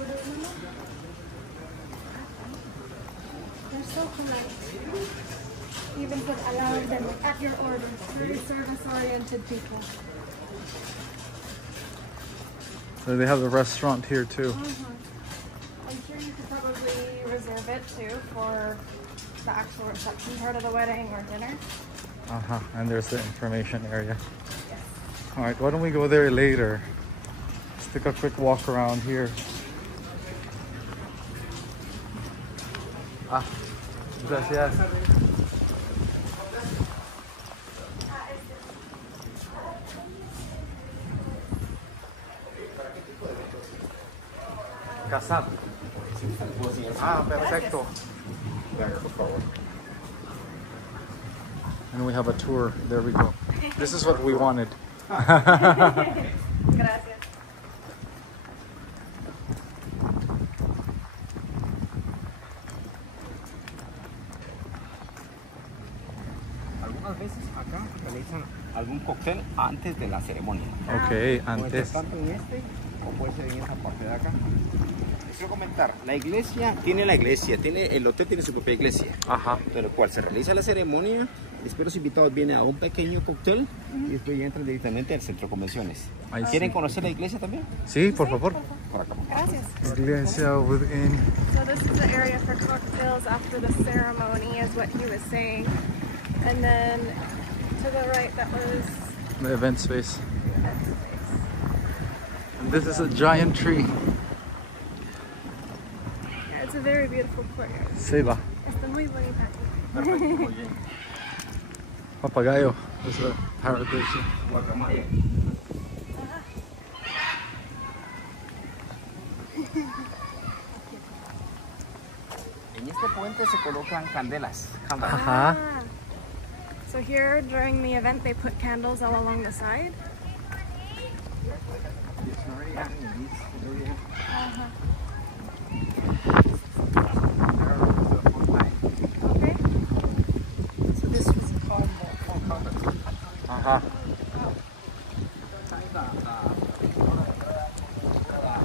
they're so polite. Even put allow them at your order. Very service-oriented people. So they have a restaurant here too. I'm sure you could probably reserve it too for the actual reception part of the wedding or dinner. And there's the information area. Yes. All right, why don't we go there later? Let's take a quick walk around here. Gracias. Casado. Perfecto. And we have a tour. There we go. This is what we wanted. Gracias. realizan algún cóctel antes de la ceremonia. Ok, Puede antes. ser tanto en este o puede ser en esta parte de acá. Les quiero comentar, la iglesia, el hotel tiene su propia iglesia. Ajá. De lo cual se realiza la ceremonia, después los invitados vienen a un pequeño cóctel y después ya entran directamente al centro de convenciones. ¿Quieren conocer la iglesia también? Sí, por favor. Por acá. Gracias. Iglesia within. So this is the area for cocktails after the ceremony, is what he was saying. And then to the right, that was The event space. the event space. And this is a giant tree. Yeah, it's a very beautiful courtyard. Sí, va. Está muy bonita. Papagayo. There's a parrot there. Guacamaya. En este puente se colocan candelas. Ajá. Ah. So here during the event they put candles all along the side. Okay. So this is called Convents. Ajá.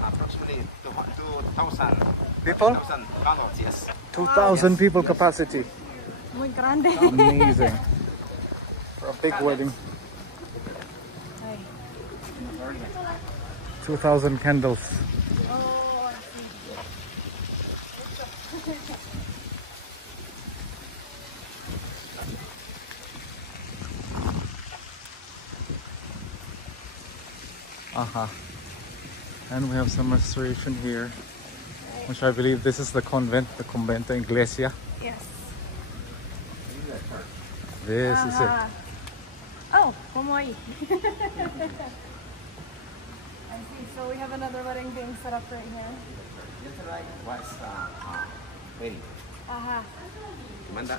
Approximately 2,000 People? candles, yes. 2,000 people capacity. Muy grande. Amazing. For a big wedding. 2,000 candles. Oh, I see. Aha. And we have some restoration here, which I believe this is the convent, the Convento Iglesia. Yes. This is it. Ah. Oh, como ahí. I see. So we have another wedding being set up right here. Yesterday was wedding. Aha. Manda.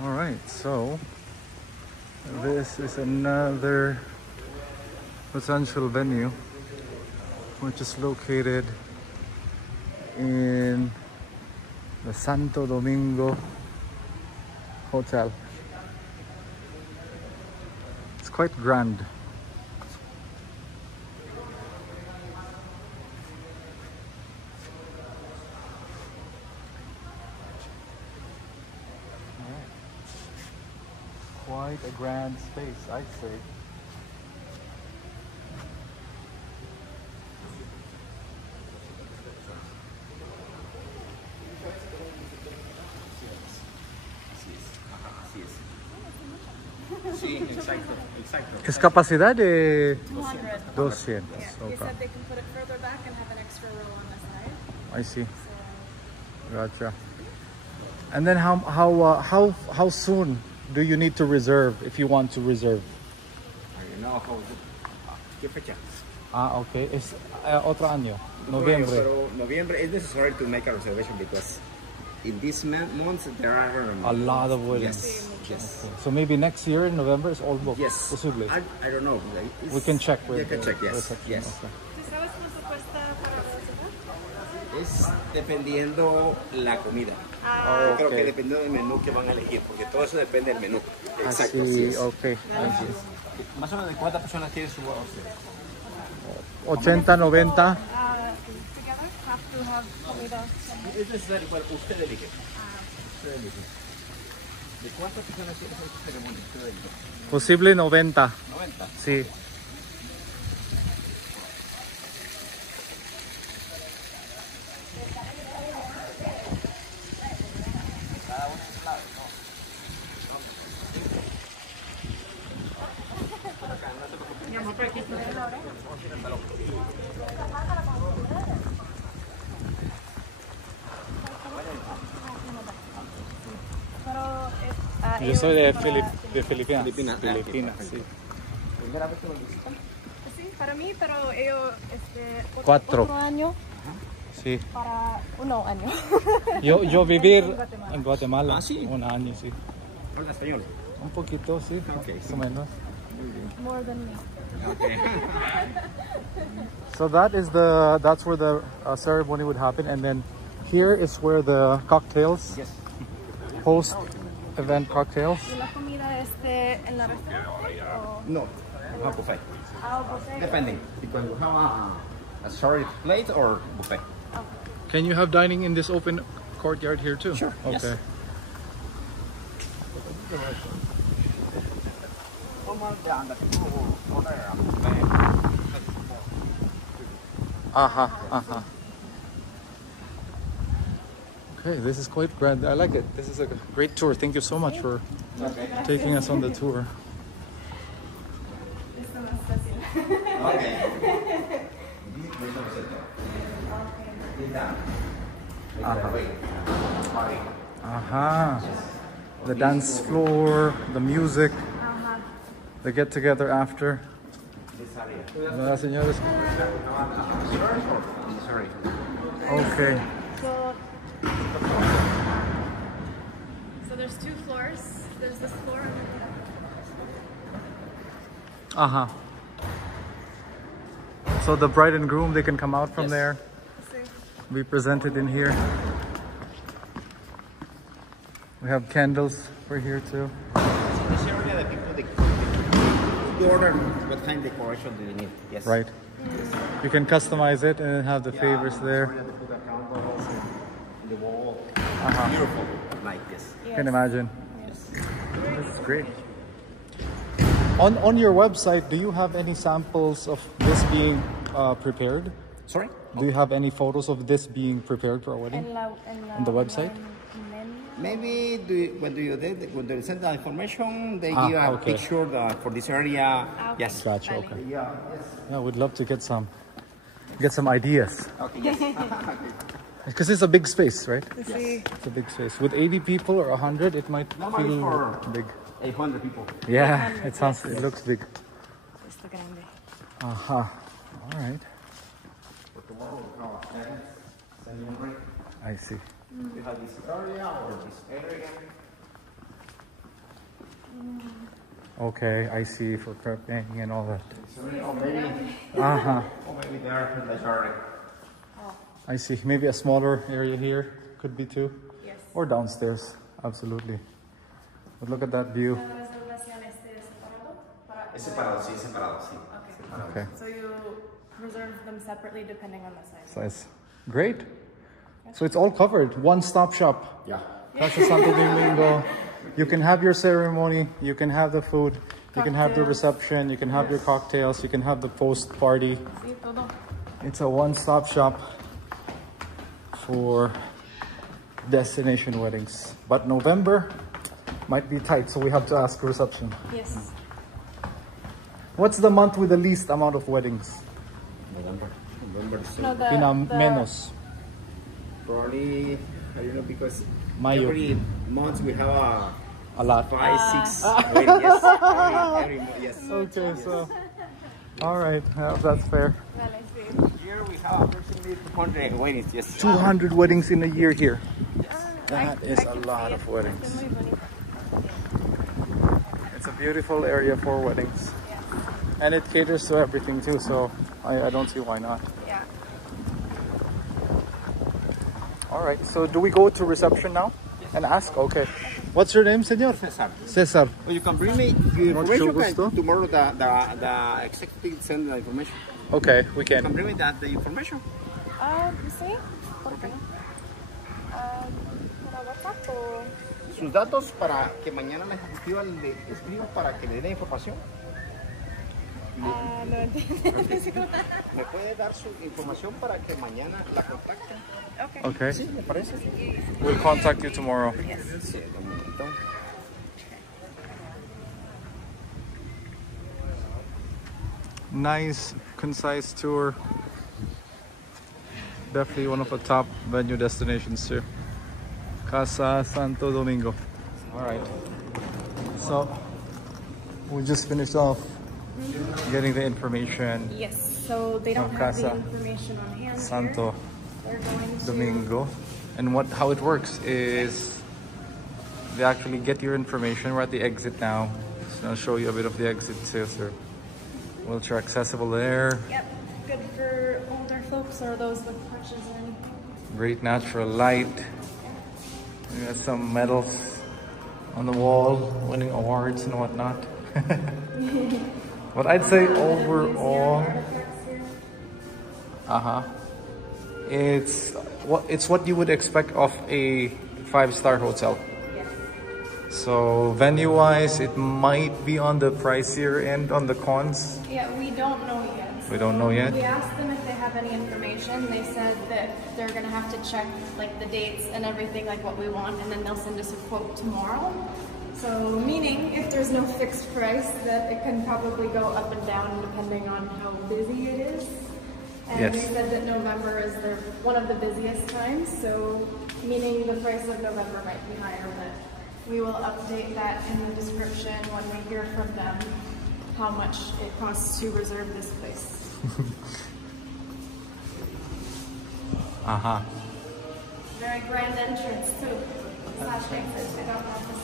All right, so this is another potential venue, which is located in the Santo Domingo Hotel. It's quite grand. Quite a grand space, I'd say. Sí, exacto, exacto. Es capacidad de 200. 200. Yeah. He Okay. said they can put it further back and have an extra row on the side. I see. So Gotcha. And then how soon do you need to reserve if you want to reserve? You know how ¿Qué fecha? Ah, okay. Es otro año, noviembre. Pero noviembre is necessary to make a reservation because in these months there are A lot of weddings. Yes, yes, So maybe next year in November is all booked. yes. Posible. I don't know. We can check with You can check. Yes, reception. yes. Okay. ¿tú sabes cuánto cuesta para reservar? Es dependiendo la comida. Yo creo que dependiendo del menú que van a elegir, porque todo eso depende del menú. Exacto, Así, sí es. okay. Así es. Más o menos de cuántas personas quiere su boda usted. 80, 90. Together have to have comida. Es necesario, bueno, usted elige. Usted elige. ¿De cuántas personas quiere hacer su ceremonia? Usted elige. Posible 90. 90. Sí. Yo soy de Filipinas. Filipinas, sí. ¿Primera vez que lo visitan? Sí, para mí, pero ellos, Cuatro. otro año Sí. para uno año. Yo vivir En Guatemala. en Guatemala Ah, sí. un año, sí. Habla español. Un poquito, sí. Okay. Más o menos. More than me. Okay. So that's where the ceremony would happen, and then here is where the cocktails Yes. post-event cocktails? ¿Y la comida en la restaurante? O... No, buffet. Buffet. Depending, because we have a sorry plate or buffet. Okay. Can you have dining in this open courtyard here too? Sure. Okay. Yes. Okay, this is quite grand. I like it. This is a great tour. Thank you so much for taking us on the tour. The dance floor, the music, the get together after. Señores. Okay. So there's 2 floors. There's this floor. So the bride and groom, they can come out from Yes. there, be presented in here. We have candles for here too. This area, the people they order what kind of decoration do they need. Yes. Right. You can customize it and have the favors there. They put the candles in the wall. Beautiful, like this. Can imagine. This is great. On your website, do you have any samples of this being prepared? Sorry? Do you have any photos of this being prepared for a wedding? On the website? Maybe when they send the information, they give a picture for this area. Yes. Gotcha. Okay. Yeah. Yeah, we'd love to get some ideas. Okay. Yes. Because it's a big space, right? Yes. It's a big space. With 80 people or 100, it might Normally feel for big. 800 people. Yeah, it looks big. Está grande. All right. For tomorrow, we have a ceremony. I see. We have this area or this area. Okay, I see, for prepping and all that. Or maybe, Uh-huh. or maybe there in the garden. I see. Maybe a smaller area here could be too. Yes. Or downstairs. Absolutely. But look at that view. Es separado, sí, separado, sí. Okay. So you reserve them separately depending on the size. Size. Great. So it's all covered. One-stop shop. Yeah. Casa Santo Domingo. You can have your ceremony. You can have the food. You can have the reception. You can have your cocktails. You can have the post-party. Sí, todo. It's a one-stop shop for destination weddings. But November might be tight, so we have to ask reception. Yes. What's the month with the least amount of weddings? November. No, Menos. Probably, I don't know, because Mayo. every month we have A lot. 5, 6 weddings. Yes. Every month, yes. Okay, so. All right, that's fair. Here we have approximately 200 weddings. Yes. 200 weddings in a year here. That is a lot of weddings. It's a beautiful area for weddings. And it caters to everything too, so I don't see why not. Yeah. All right, so do we go to reception now and ask? Okay. What's your name, señor? Cesar. Cesar. Well, you can bring me your Mucho information. gusto. Tomorrow the executive send the information. Okay, we You can can. bring me the information. Sí. ¿Por qué no? ¿Para WhatsApp o...? Sus datos para que mañana la ejecutiva le escriba para que le dé información. No entiendo. ¿Me puede dar su información para que mañana la contacten? Okay. Sí, me parece. We'll contact you tomorrow. Sí, un momentito. Nice, concise tour. Definitely one of the top venue destinations too. Casa Santo Domingo. All right. So we just finished off getting the information. Yes, so they don't From have the Casa information on hand Santo here. They're going to... Domingo. And how it works is they actually get your information. We're at the exit now. So I'll show you a bit of the exit too, sir. Wheelchair accessible there. Yep, good for older folks or those with crutches or anything. Great natural light. We got some medals on the wall, winning awards and whatnot. But I'd say overall, it's what you would expect of a 5-star hotel. So venue-wise, it might be on the pricier end on the cons. Yeah, we don't know yet. We don't know yet. We asked them if they have any information. They said that they're gonna have to check like the dates and everything, like what we want, and then they'll send us a quote tomorrow. So meaning, if there's no fixed price, that it can probably go up and down depending on how busy it is. And they said that November is one of the busiest times, so meaning the price of November might be higher, but we will update that in the description when we hear from them how much it costs to reserve this place. Very grand entrance too.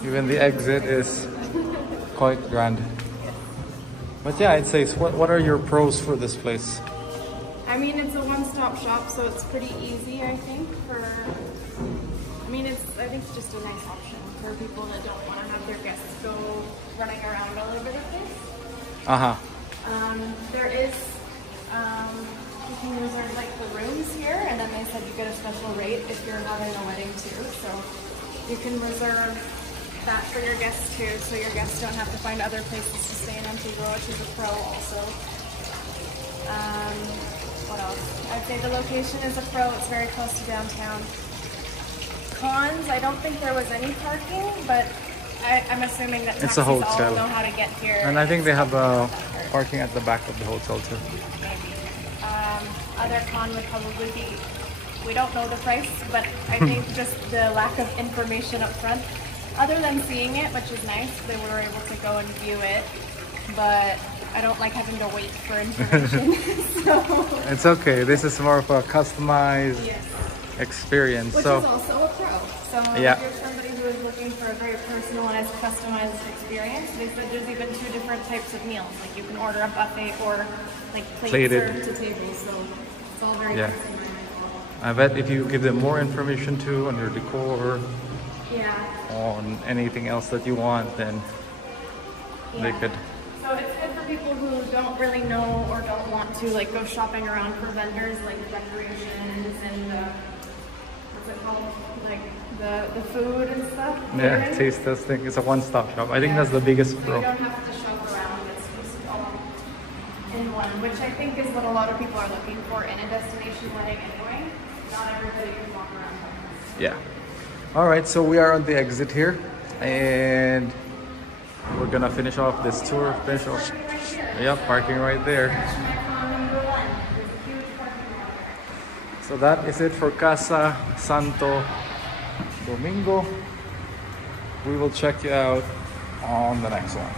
Even the exit is quite grand. But yeah, I'd say, what are your pros for this place? I mean, it's a one-stop shop, so it's pretty easy, I think, I think it's just a nice option for people that don't want to have their guests go running around all over the place. There is, you can reserve like the rooms here, and then they said you get a special rate if you're having a wedding too, so you can reserve that for your guests too, so your guests don't have to find other places to stay in Antigua, which is a pro also. What else? I'd say the location is a pro, it's very close to downtown. Cons, I don't think there was any parking, but I'm assuming that taxis all know how to get here. And I think they have parking at the back of the hotel too. Maybe. Other con would probably be, we don't know the price, but I think just the lack of information up front. Other than seeing it, which is nice, they were able to go and view it, but I don't like having to wait for information. So. It's okay, this is more of a customized experience. Which is also a pro. So if yeah. you're somebody who is looking for a very personalized, customized experience, they said there's even 2 different types of meals. Like you can order a buffet or like plates served to tables. So it's all very customized. I bet if you give them more information too on your decor, on anything else that you want, then they could. So it's good for people who don't really know or don't want to like go shopping around for vendors like decorations and what's it called, like the food and stuff. Yeah, taste testing. It's a one-stop shop. I think that's the biggest pro. You don't have to shop around. It's just all in one, which I think is what a lot of people are looking for in a destination wedding anyway. Not everybody can walk around. Yeah. All right, so we are on the exit here, and we're gonna finish off this tour. Parking right there. So that is it for Casa Santo Domingo. We will check you out on the next one.